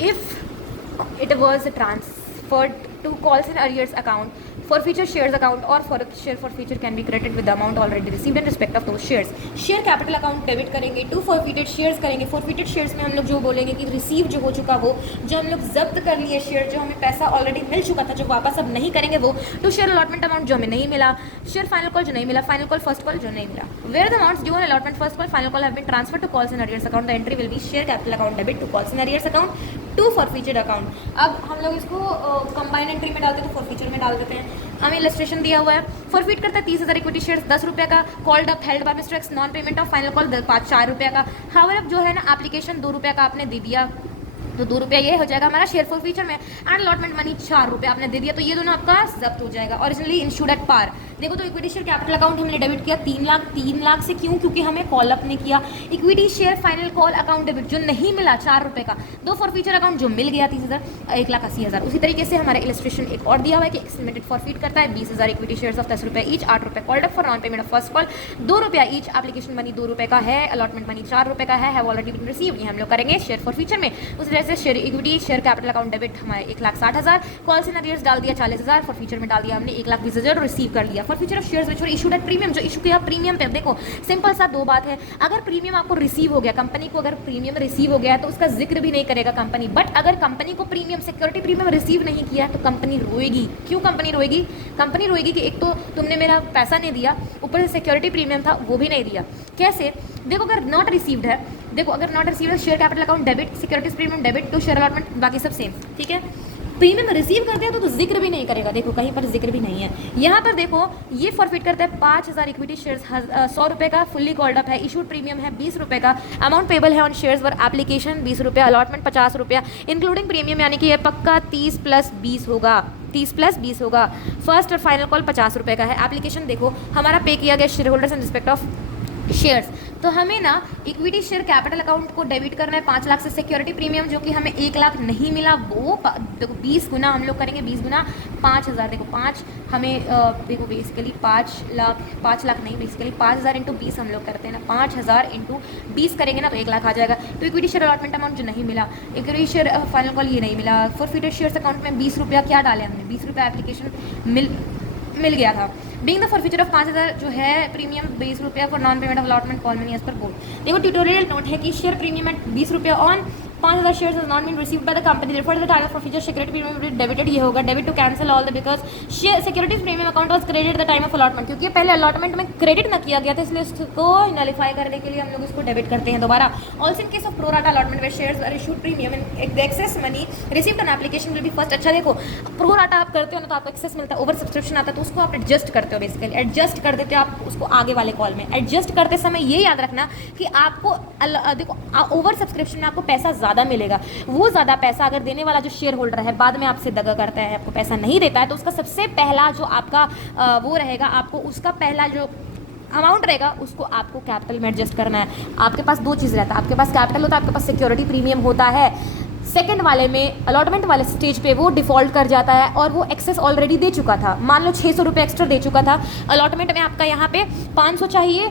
if it was transferred to calls in arrears account, forfeiture shares account or for share forfeiture can be credited with the amount already received in respect of those shares. Share capital account debit करेंगे, to forfeited shares करेंगे। forfeited shares में हम लोग जो बोलेंगे कि receive जो हो चुका वो, जो हम लोग जब्त कर लिए शेयर, जो हमें पैसा ऑलरेडी मिल चुका था जो वापस अब नहीं करेंगे वो, टू शेयर अलॉटमेंट अमाउंट जो हमें नहीं मिला, शेयर फाइनल कॉल जो नहीं मिला, फाइनल कॉल फर्स्ट कॉल जो नहीं मिला। Where the amounts due on allotment first call final call have been transferred to calls in arrears account, the entry will be share capital account debit to calls in arrears account to forfeited account. अब हम लोग इसको combine entry में डालते हैं तो forfeiture में डाल देते हैं। हमें इलस्ट्रेशन दिया हुआ है, फॉरफीट करता है 30,000 इक्विटी शेयर्स 10 रुपये का, called up held by mister x, non payment of final call 4 रुपये का। हाउएवर जो है ना एप्लीकेशन 2 रुपये का आपने दे दिया तो 2 रुपया ये हो जाएगा हमारा शेयर फॉरफीचर में, एंड अलॉटमेंट मनी 4 रुपये आपने दे दिया तो ये दोनों आपका जब्त हो जाएगा। Originally insured at par. देखो तो इक्विटी शेयर कैपिटल अकाउंट हमने डेबिट किया 3 लाख से, क्यों? क्योंकि हमें कॉल अप ने किया। Equity share final call account debit जो नहीं मिला 4 रुपये का, दो फॉरफीचर अकाउंट जो मिल गया 30,000 1,80,000। उसी तरीके से हमारे इलस्ट्रेशन एक और दिया हुआ है कि एक्सलिमिटेड फॉरफीट करता है 20,000 इक्विटी शेयर्स ऑफ 10 रुपये ईच, 8 रुपये called up for non payment of first call, 2 रुपया ईच, एप्लीकेशन मनी 2 रुपये का है, अलॉटमेंट मनी 4 रुपये का है ऑलरेडी बीन रिसीव, ये हम लोग करेंगे शेयर फॉरफीचर में। उसी तरह से share equity share capital account debit हमारे 1,60,000, कॉल्स इन अरियर्स डाल दिया 40,000, फॉरफीचर में डाल दिया हमने 1,20,000 रिसीव कर लिया। Forfeiture of shares issued at premium, जो इशू किया प्रीमियम पे। देखो सिंपल सा 2 बात है, अगर प्रीमियम आपको रिसीव हो गया, कंपनी को अगर प्रीमियम रिसीव हो गया है तो उसका जिक्र भी नहीं करेगा कंपनी, बट अगर कंपनी को प्रीमियम सिक्योरिटी प्रीमियम रिसीव नहीं किया तो कंपनी रोएगी। क्यों कंपनी रोएगी? कंपनी रोएगी कि एक तो तुमने मेरा पैसा नहीं दिया, ऊपर से सिक्योरिटी प्रीमियम था वो भी नहीं दिया। कैसे? देखो अगर नॉट रिसीव्ड है, देखो अगर नॉट रिसीव्ड है, share capital account debit, securities premium debit to share allotment, बाकी सब सेम, ठीक है। प्रीमियम रिसीव करते हैं तो जिक्र भी नहीं करेगा, देखो कहीं पर जिक्र भी नहीं है। यहाँ पर देखो ये फॉरफिट करता है 5,000 इक्विटी शेयर्स 100 रुपये का, फुल्ली कॉल्ड अप है, इशूड प्रीमियम है 20 रुपये का, अमाउंट पेबल है ऑन शेयर्स वर एप्लीकेशन 20 रुपये, अलॉटमेंट 50 रुपया, इंक्लूडिंग प्रीमियम, यानी कि ये पक्का 30 + 20 होगा, 30 + 20 होगा। फर्स्ट और फाइनल कॉल 50 रुपये का है। एप्लीकेशन देखो हमारा पे किया गया share holders in respect of shares, तो हमें ना इक्विटी शेयर कैपिटल अकाउंट को डेबिट करना है 5 लाख से, सिक्योरिटी प्रीमियम जो कि हमें 1 लाख नहीं मिला वो देखो 20 गुना हम लोग करेंगे, 20 गुना 5,000, देखो 5 हमें देखो बेसिकली 5 लाख नहीं, बेसिकली 5,000 इंटू 20 हम लोग करते हैं ना, 5,000 इंटू 20 करेंगे ना तो 1 लाख आ जाएगा। तो इक्विटी शेयर अलॉटमेंट अमाउंट जो नहीं मिला, इक्विटी शेयर फाइनल कॉल ये नहीं मिला, फॉरफीटेड शेयर्स अकाउंट में 20 रुपया क्या डाले हमने, 20 रुपया एप्लीकेशन मिल गया था। बीइंग द फॉरफीचर ऑफ 5,000 जो है प्रीमियम 20 रुपया for non payment of allotment call money as per board. देखो ट्यूटोरियल नोट है कि शेयर प्रीमियम एट 20 रुपया on 5,000 shares has not been received by the company, therefore the time of forfeiture security premium debited, ये होगा debit to cancel all the because share securities premium account was credited the time of allotment, क्योंकि पहले allotment में credit ना किया गया था इसलिए उसको नलिफाई करने के लिए हम लोग इसको डेबिट करते हैं दोबारा। Also in case of pro rata allotment where shares are issued premium and the excess money received on application will be first. अच्छा देखो प्रो राटा आप करते हो ना तो आपको एक्सेस मिलता है, ओवर सब्सक्रिप्शन आता है तो उसको आप एडजस्ट करते हो, बेसिकली एडजस्ट कर देते हो आप उसको आगे वाले कॉल में। एडजस्ट करते समय ये याद रखना कि आपको देखो ओवर सब्सक्रिप्शन में आपको पैसा ज़्यादा मिलेगा। वो ज़्यादा पैसा अगर देने वाला जो शेयर होल्डर है बाद में आपसे दगा करता है, आपको पैसा नहीं देता है, तो उसका सबसे पहला जो आपका वो रहेगा, आपको उसका पहला जो अमाउंट रहेगा उसको आपको कैपिटल में एडजस्ट करना है। आपके पास दो चीज़ रहता है, आपके पास कैपिटल होता है, आपके पास सिक्योरिटी प्रीमियम होता है। सेकंड वाले में अलॉटमेंट वाले स्टेज पे वो डिफ़ॉल्ट कर जाता है और वो एक्सेस ऑलरेडी दे चुका था, मान लो 600 रुपये एक्स्ट्रा दे चुका था। अलॉटमेंट में आपका यहाँ पे 500 चाहिए,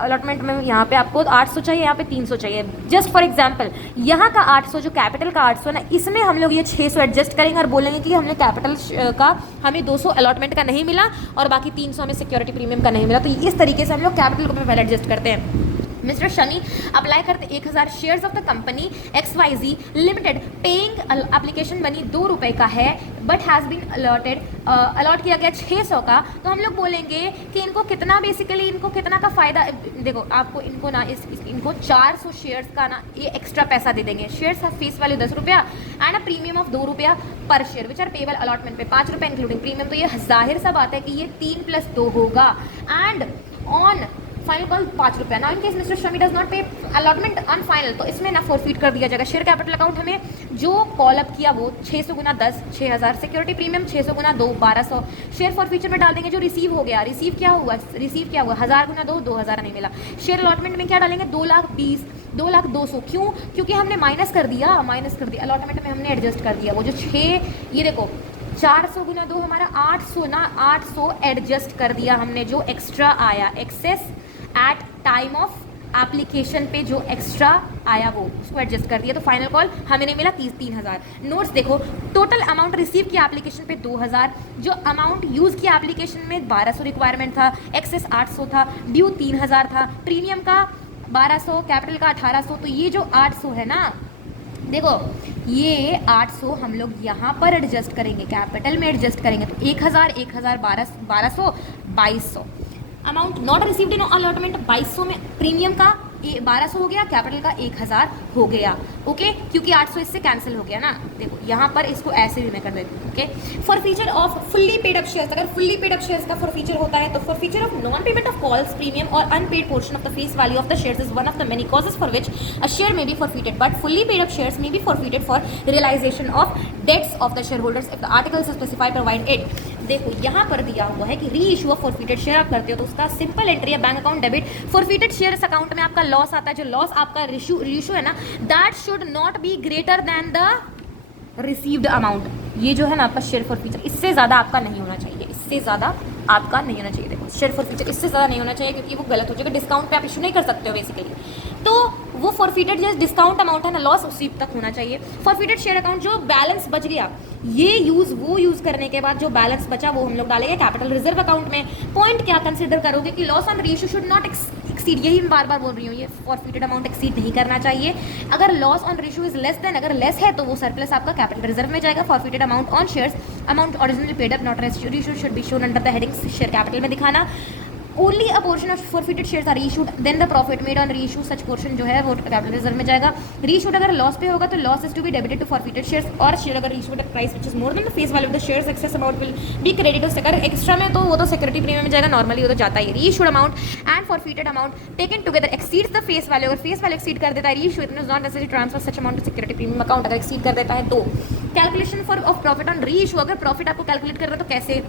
अलॉटमेंट में यहाँ पे आपको 800 चाहिए, यहाँ पे 300 चाहिए। जस्ट फॉर एग्जांपल यहाँ का 800 जो कैपिटल का 800 ना, इसमें हम लोग ये 600 एडजस्ट करेंगे और बोलेंगे कि हमने कैपिटल का हमें 200 अलॉटमेंट का नहीं मिला और बाकी 300 हमें सिक्योरिटी प्रीमियम का नहीं मिला। तो इस तरीके से हम लोग कैपिटल को पहले एडजस्ट करते हैं। मिस्टर शमी अप्लाई करते 1000 shares of the company XYZ limited, paying application money 2 रुपये का है बट हैज़ बीन अलॉट किया गया 600 का। तो हम लोग बोलेंगे कि इनको कितना बेसिकली इनको कितना का फ़ायदा, देखो आपको इनको ना इनको 400 शेयर्स का ना ये एक्स्ट्रा पैसा दे देंगे। शेयर्स हैव फेस वैल्यू 10 रुपया एंड अ प्रीमियम ऑफ 2 रुपया per share which are payable allotment पे 5 रुपये इंक्लूडिंग प्रीमियम। तो ये जाहिर सा बात है कि ये 3 + 2 होगा एंड ऑन फाइनल कॉल 5 रुपया। Now in case mister Shami does not पे अलॉटमेंट ऑन फाइनल, तो इसमें ना फॉरफीट कर दिया जाएगा। शेयर कैपिटल अकाउंट हमें जो कॉल अप किया वो 600 गुना 10 6000, security premium 600 Guna 2 1200, share for future में डाल देंगे जो रिसीव हो गया। रिसीव क्या हुआ 1000 गुना 2 2000 नहीं मिला। शेयर अलॉटमेंट में क्या डालेंगे 2,20,000 2,02,000, क्यों? क्योंकि हमने माइनस कर दिया अलॉटमेंट में हमने एडजस्ट कर दिया वो जो 6, ये देखो 400 गुना 2 हमारा 800 ना, 800 एडजस्ट कर दिया हमने जो एक्स्ट्रा आया, excess at time of application पे जो एक्स्ट्रा आया वो उसको एडजस्ट कर दिया। तो फाइनल कॉल हमें नहीं मिला 3000। नोट्स देखो, टोटल अमाउंट रिसीव किया एप्लीकेशन पे 2000, जो अमाउंट यूज़ किया एप्लीकेशन में 1200 रिक्वायरमेंट था, एक्सेस 800 था, ड्यू 3000 था, प्रीमियम का 1200, कैपिटल का 1800। तो ये जो 800 है ना, देखो ये 800 हम लोग यहाँ पर एडजस्ट करेंगे, कैपिटल में एडजस्ट करेंगे। तो 1000 1200 2200। Amount not received in allotment 2200 में प्रीमियम का 1200 हो गया, कैपिटल का 1000 हो गया। ओके, क्योंकि 800 इससे कैंसिल हो गया ना। देखो यहाँ पर इसको ऐसे भी मैं कर देती हूँ। Okay, forfeiture of fully paid up shares, अगर फुल्ली पेड अप शेयर्स का फॉर फीचर होता है तो forfeiture of non payment of calls premium or unpaid portion of the face value of the shares is one of the many causes for which a share may be forfeited, but fully paid up shares may be forfeited for realization of debts of the share holders if the articles specify provide it. देखो यहाँ पर दिया हुआ है कि री issue of फॉरफीटेड share आप करते हो तो उसका सिंपल एंट्री है bank account debit. Forfeited shares account में आपका लॉस आता है, जो लॉस आपका रिशू है ना, that should not be greater than the received amount. ये जो है ना आपका शेयर फॉर फ्यूचर, इससे ज़्यादा आपका नहीं होना चाहिए, इससे ज़्यादा आपका नहीं होना चाहिए। देखो शेयर फॉर फ्यूचर इससे ज़्यादा नहीं होना चाहिए क्योंकि वो गलत हो जाएगा। डिस्काउंट पे आप इशू नहीं कर सकते हो बेसिकली, तो वो फॉरफीटेड जो डिस्काउंट अमाउंट है ना, लॉस उसी तक होना चाहिए। फॉरफीटेड शेयर अकाउंट जो बैलेंस बच गया, ये यूज़ करने के बाद जो बैलेंस बचा वो हम लोग डालेंगे कैपिटल रिजर्व अकाउंट में। पॉइंट क्या कंसिडर करोगे कि loss on reissue should not exceed, यही मैं बार बार बोल रही हूँ, ये फॉरफीटेड अमाउंट एक्सीड नहीं करना चाहिए। अगर loss on reissue is less than, अगर लेस है तो वो सरप्लस आपका कैपिटल रिजर्व में जाएगा। Forfeited amount on shares, amount originally paid up not reissued should be shown under the heading share capital में दिखाना। Only a portion of forfeited shares are reissued then the profit made on reissue, such portion जो है वो capital reserve में जाएगा। Reissued अगर loss पे होगा तो loss is to be debited to forfeited shares, और शेयर अगर reissued at price which is more than the face value of the shares, excess amount will be credited to, अगर extra में तो वो तो सिक्योरिटी प्रीमियम में जाएगा, normally वो तो जाता ही। Reissued amount and forfeited amount taken together exceeds the face value, अगर फेस वैल्यू एक्सीड कर देता है reissue, it is not necessary transfer such amount to security premium account, अगर एक्सीड कर देता है तो। Calculation for of profit on reissue, अगर प्रॉफिट आपको कैलकुलेट करना है तो कैसे,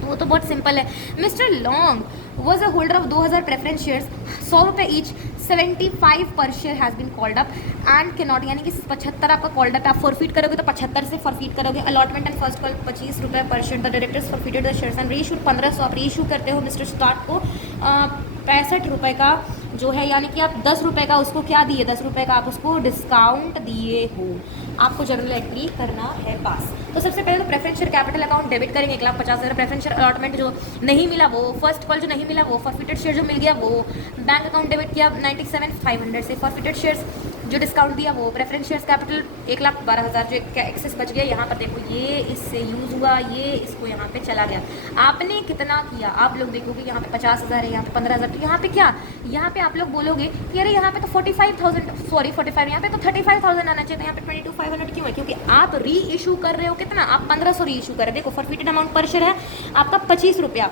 वो तो बहुत सिंपल है। Mister Long was a holder of 2000 preference shares, 100 रुपये each, 75 per share has been called up and के नॉट, यानी कि 75 आपका कॉल्ड अप, आप फॉरफीट करोगे तो 75 से फॉरफीट करोगे। अलॉटमेंट एंड फर्स्ट कॉल 25 रुपये पर share, the directors forfeited the shares and reissued 1500, आप रीइश्यू करते हो मिस्टर स्टार्ट को 65 रुपये का जो है, यानी कि आप 10 रुपये का उसको क्या दिए, 10 रुपये का आप उसको डिस्काउंट दिए हो। आपको जर्नल एंट्री करना है पास। तो सबसे पहले तो preference share capital account debit करेंगे 1,50,000। प्रेफरेंस शेयर अलॉटमेंट जो नहीं मिला वो, फर्स्ट कॉल जो नहीं मिला वो, फॉरफीटेड शेयर जो मिल गया वो, बैंक अकाउंट डेबिट किया 97,500 से। फॉरफीटेड शेयर्स जो डिस्काउंट दिया वो, प्रेफरेंस शेयर्स कैपिटल 1,12,000 जो एक्सेस बच गया, यहाँ पर देखो ये इससे यूज़ हुआ, ये इसको यहाँ पे चला गया। आपने कितना किया, आप लोग देखोगे यहाँ पे 50,000 है, यहाँ पे 15,000, तो यहाँ पे क्या, यहाँ पे आप लोग बोलोगे कि अरे यहाँ पे तो 45,000, सॉरी 45, यहाँ पे तो 35,000 आना चाहिए, तो यहाँ पे 22,500 क्यों है, क्योंकि आप री इशू कर रहे हो कितना, आप 1500 री इशू कर रहे हो। देखो फॉरफीटेड अमाउंट पर शेयर है आपका 25 रुपया,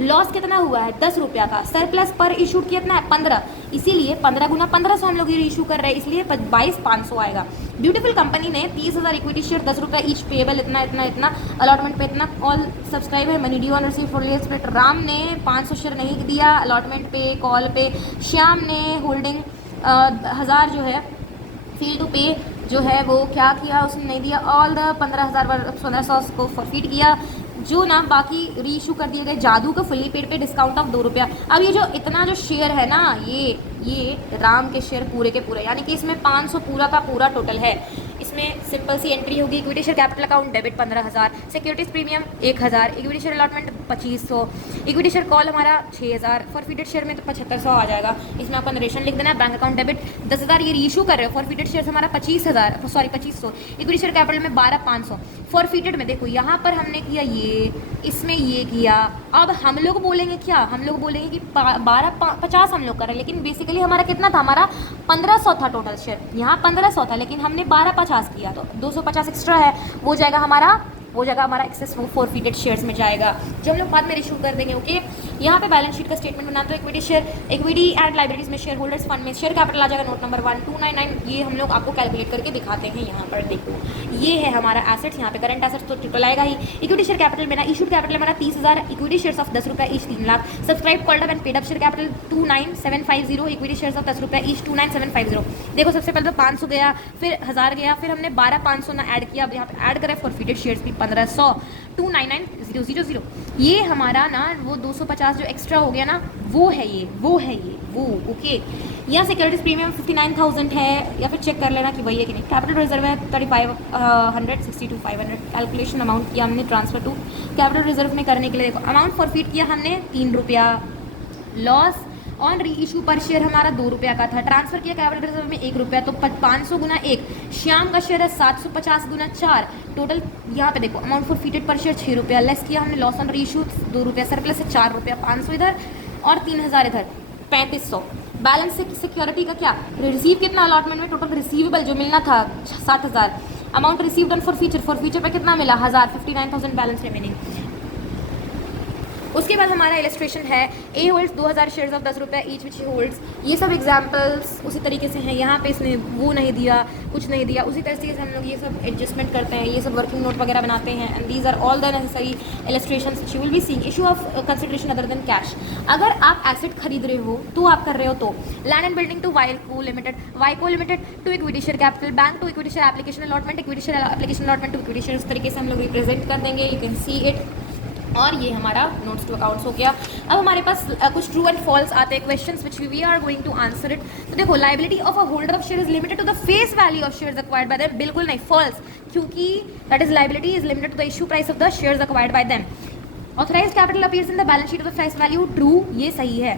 लॉस कितना हुआ है 10 रुपया का, सरप्लस पर इशूड कितना है 15, इसीलिए 15 गुना 1500 हम लोग ये इशू कर रहे हैं, इसलिए 22,500 आएगा। ब्यूटीफुल कंपनी ने 30,000 इक्विटी शेयर 10 रुपया ईच, पेबल इतना इतना इतना, अलॉटमेंट पे इतना, ऑल सब्सक्राइब है, money due on receive for split. Ram ने 500 शेयर नहीं दिया अलॉटमेंट पे कॉल पे, श्याम ने होल्डिंग 1000 जो है फील टू पे जो है वो क्या किया, उसने नहीं दिया, ऑल द 15,000 को फॉरफिट किया, जो ना बाकी री इशू कर दिए गए। जादू का फुली पेड पे डिस्काउंट ऑफ 2 रुपया। अब ये जो इतना जो शेयर है ना, ये राम के शेयर पूरे के पूरे, यानी कि इसमें 500 पूरा का पूरा टोटल है। इसमें सिंपल सी एंट्री होगी, equity share capital account debit 15,000, securities premium 1,000, equity share allotment 2,500, equity share call हमारा 6,000, फॉरफिटेड शेयर में तो 7,500 आ जाएगा। इसमें आपका नरेशन लिख देना है, बैंक अकाउंट डेबिट 10,000 ये रीइशू कर रहे हो, फॉरफिटेड शेयर हमारा 2,500, इक्विटी शेयर कैपिटल में 12,500, फॉरफिटेड में देखो यहाँ पर हमने किया ये, इसमें ये किया। अब हम लोग बोलेंगे क्या, हम लोग बोलेंगे कि 12,50 हम लोग कर रहे हैं, लेकिन बेसिकली हमारा कितना था, हमारा 1,500 था टोटल शेयर, यहाँ 1,500 था, लेकिन हमने 12,50 किया, तो 250 एक्स्ट्रा है, वो जाएगा हमारा एक्सेस फॉरफिटेड शेयर्स में जाएगा, जो हम लोग बाद में इशू कर देंगे। ओके, यहाँ पे बैलेंस शीट का स्टेटमेंट बनाते हो, इक्विटी एंड लाइब्रेरीज में शेयर होल्डर्स फंड में शेयर कैपिटल आ जाएगा, नोट नंबर 1299, ये हम लोग आपको कैलकुलेट करके दिखाते हैं। यहाँ पर देखो ये है हमारा एसेट्स, यहाँ पे करंट एसेट्स तो ट्रिपल आएगा ही, इक्विटी शेयर कैपिटल में ना इशूड कैपिटल हमारा 30,000, इक्विटी शेयर्स ऑफ 10 रुपया each 3 lakh, subscribe called up and paid up share capital 29,750, equity shares of 10 रुपया ईच 29,750। देखो सबसे पहले तो 500 गया, फिर 1000 गया, फिर हमने 12,500 ना ऐड किया, अब यहाँ पे ऐड करें फॉरफिटेड शेयर्स भी 1,500, 299,000, ये हमारा ना वो 250 जो एक्स्ट्रा हो गया ना, वो ओके। यहाँ सिक्योरिटीज प्रीमियम 59,000 है, या फिर चेक कर लेना कि वही है कि नहीं। कैपिटल रिजर्व है 3,500, 62,500, कैलकुलेशन अमाउंट किया हमने ट्रांसफर टू कैपिटल रिजर्व में करने के लिए। देखो अमाउंट फॉरफिट किया हमने 3 रुपया, लॉस ऑन री इशू पर शेयर हमारा 2 रुपया का था, ट्रांसफर किया कैपिटल रिजर्व में 1 रुपया, तो 500 गुना 1, श्याम का शेयर है 750 गुना 4, टोटल यहाँ पे देखो अमाउंट फॉरफिटेड पर शेयर 6 रुपया, लेस किया हमने लॉस ऑन री इशू 2 रुपया, सरप्लस है 4 रुपया, 500 इधर और 3,000 इधर, 3,500। बैलेंस से सिक्योरिटी का क्या, रिसीव कितना अलॉटमेंट में, टोटल रिसीवेबल जो मिलना था 7,000, अमाउंट रिसीव्ड ऑन फॉरफीचर पे कितना मिला 1,000, 59,000 बैलेंस रिमेनिंग। उसके बाद हमारा इलस्ट्रेशन है, ए होल्ड्स 2,000 शेयर्स ऑफ 10 रुपया ईच विच होल्ड्स, ये सब एग्जांपल्स उसी तरीके से हैं। यहाँ पे इसने वो नहीं दिया, कुछ नहीं दिया, उसी तरीके से हम लोग ये सब एडजस्टमेंट करते हैं, ये सब वर्किंग नोट वगैरह बनाते हैं, and these are all the necessary illustrations which you will be seeing. Issue of consideration other than cash, अगर आप एसेट खरीद रहे हो तो आप कर रहे हो तो land and building to Vyco limited to equity share capital, bank to equity share application allotment, equity share application allotment to equity share, उस तरीके से हम लोग रिप्रेजेंट कर देंगे, यू कैन सी इट। और ये हमारा नोट्स टू अकाउंट्स हो गया। अब हमारे पास कुछ ट्रू एंड फॉल्स आते हैं questions which we are going to answer it. तो देखो liability of a holder of share is limited to the face value of shares acquired by them, बिल्कुल नहीं, फॉल्स, क्योंकि that is liability is limited to the issue price of the shares acquired by them. Authorised capital appears in the balance sheet of the face value, true, ये सही है।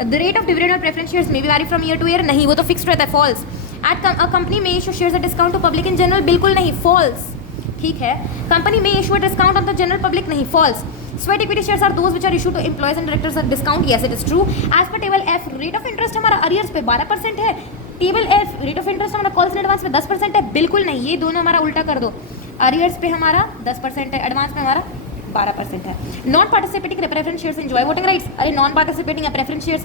The rate of dividend और preference shares may be vary from year to year, नहीं, वो तो fixed रहता है, false. At a company में issue shares at discount to public in general, बिल्कुल नहीं, फॉल्स, ठीक है। कंपनी में issue discount on the general public, नहीं, false. Sweat equity shares are those which are issued to employees and directors at discount, yes it is true. As per table F, rate of interest हमारा arrears पे 12% है, table F rate of interest हमारा calls and advance पे 10% है, बिल्कुल नहीं, ये दोनों हमारा उल्टा कर दो, arrears पे हमारा 10% है, एडवांस पे हमारा 12% है। Non participating preference shares enjoy voting rights, अरे नॉन पार्टिसिपेटिंग प्रेफरेंस शेयर्स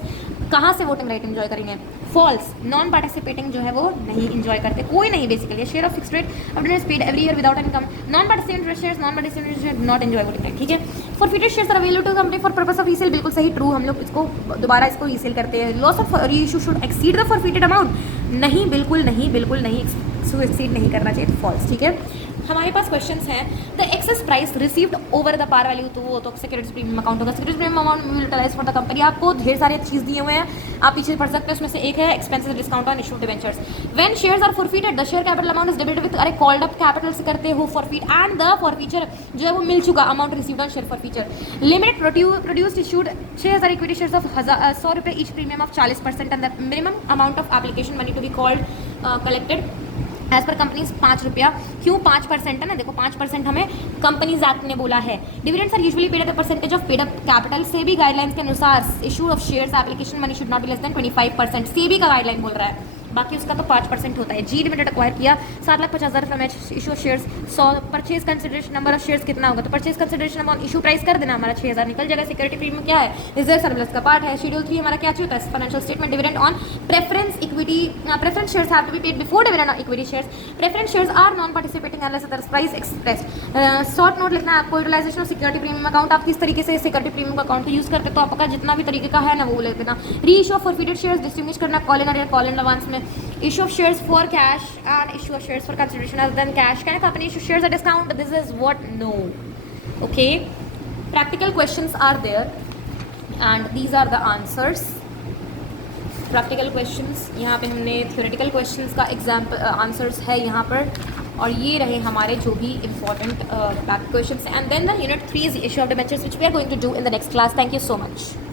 कहाँ से वोटिंग राइट एंजॉय करेंगे, फॉल्स, नॉन पार्टिसिपेटिंग जो है वो नहीं एंजॉय करते, कोई नहीं basically. Share of fixed rate update paid every year without income, non participant shares not enjoy voting right, ठीक है। Forfeited shares are available to company for purpose of resale, बिल्कुल सही, ट्रू, हम लोग इसको दोबारा इसको रीसेल करते हैं। Loss of reissue should exceed the forfeited amount, नहीं, बिल्कुल नहीं, बिल्कुल नहीं, एक्सीड नहीं करना चाहिए, फॉल्स, ठीक है। हमारे पास क्वेश्चंस हैं, the excess price received over the par value, तो वो तो सिक्योरिटीज प्रीमियम अकाउंट होगा, securities premium amount utilise for the company, आपको ढेर सारे चीज़ दिए हुए हैं, आप पीछे पढ़ सकते हैं, उसमें से एक है expenses discount on issued debentures. When shares are forfeited the share capital amount is debited with, अरे कॉल्ड अप कैपिटल से करते हो फॉरफिट, एंड द फॉरफीचर जो है वो मिल चुका amount received on share forfeiture. Limited produced issued 6,000 equity shares of 100 रुपये each, premium of 40% and the minimum amount of application money to be called collected as per companies 5 रुपया, क्यों 5% है ना, देखो 5% हमें कंपनीज एक्ट ने बोला है। Dividends are usually paid at the percentage of paid up capital, SEBI guidelines के अनुसार issue of shares application money should not be less than 25%, SEBI का गाइडलाइन बोल रहा है, बाकी उसका तो 5% होता है। जी लिमिटेड एक्वायर किया 7,50,000 from issue shares, 100 purchase consideration number of shares कितना होगा, तो purchase consideration on issue price कर देना, हमारा 6,000 निकल जाएगा। सिक्योरिटी प्रीमियम क्या है, रिजर्व सरप्लस का पार्ट है। शेड्यूल 3 हमारा क्या होता है, financial statement, dividend on preference equity, preference shares have to be paid before dividend on equity shares, preference shares are non participating unless otherwise price expressed. Short note लिखना है आपको, utilization of security premium account, आप किस तरीके से security premium का account use करते हैं, तो आपका जितना भी तरीके का है ना वो ले देना। Reissue of forfeited shares distinguish करना कॉल इन और कॉल इन एडवांस में। Issue of shares for cash and issue of shares for consideration other than cash, can company issue shares at discount, this is what, no. Okay, practical questions are there and these are the answers. Practical questions यहाँ पे हमने theoretical questions का example answers है यहाँ पर, और ये रहे हमारे जो भी important questions, and then the unit 3 is issue of debentures which we are going to do in the next class. Thank you so much.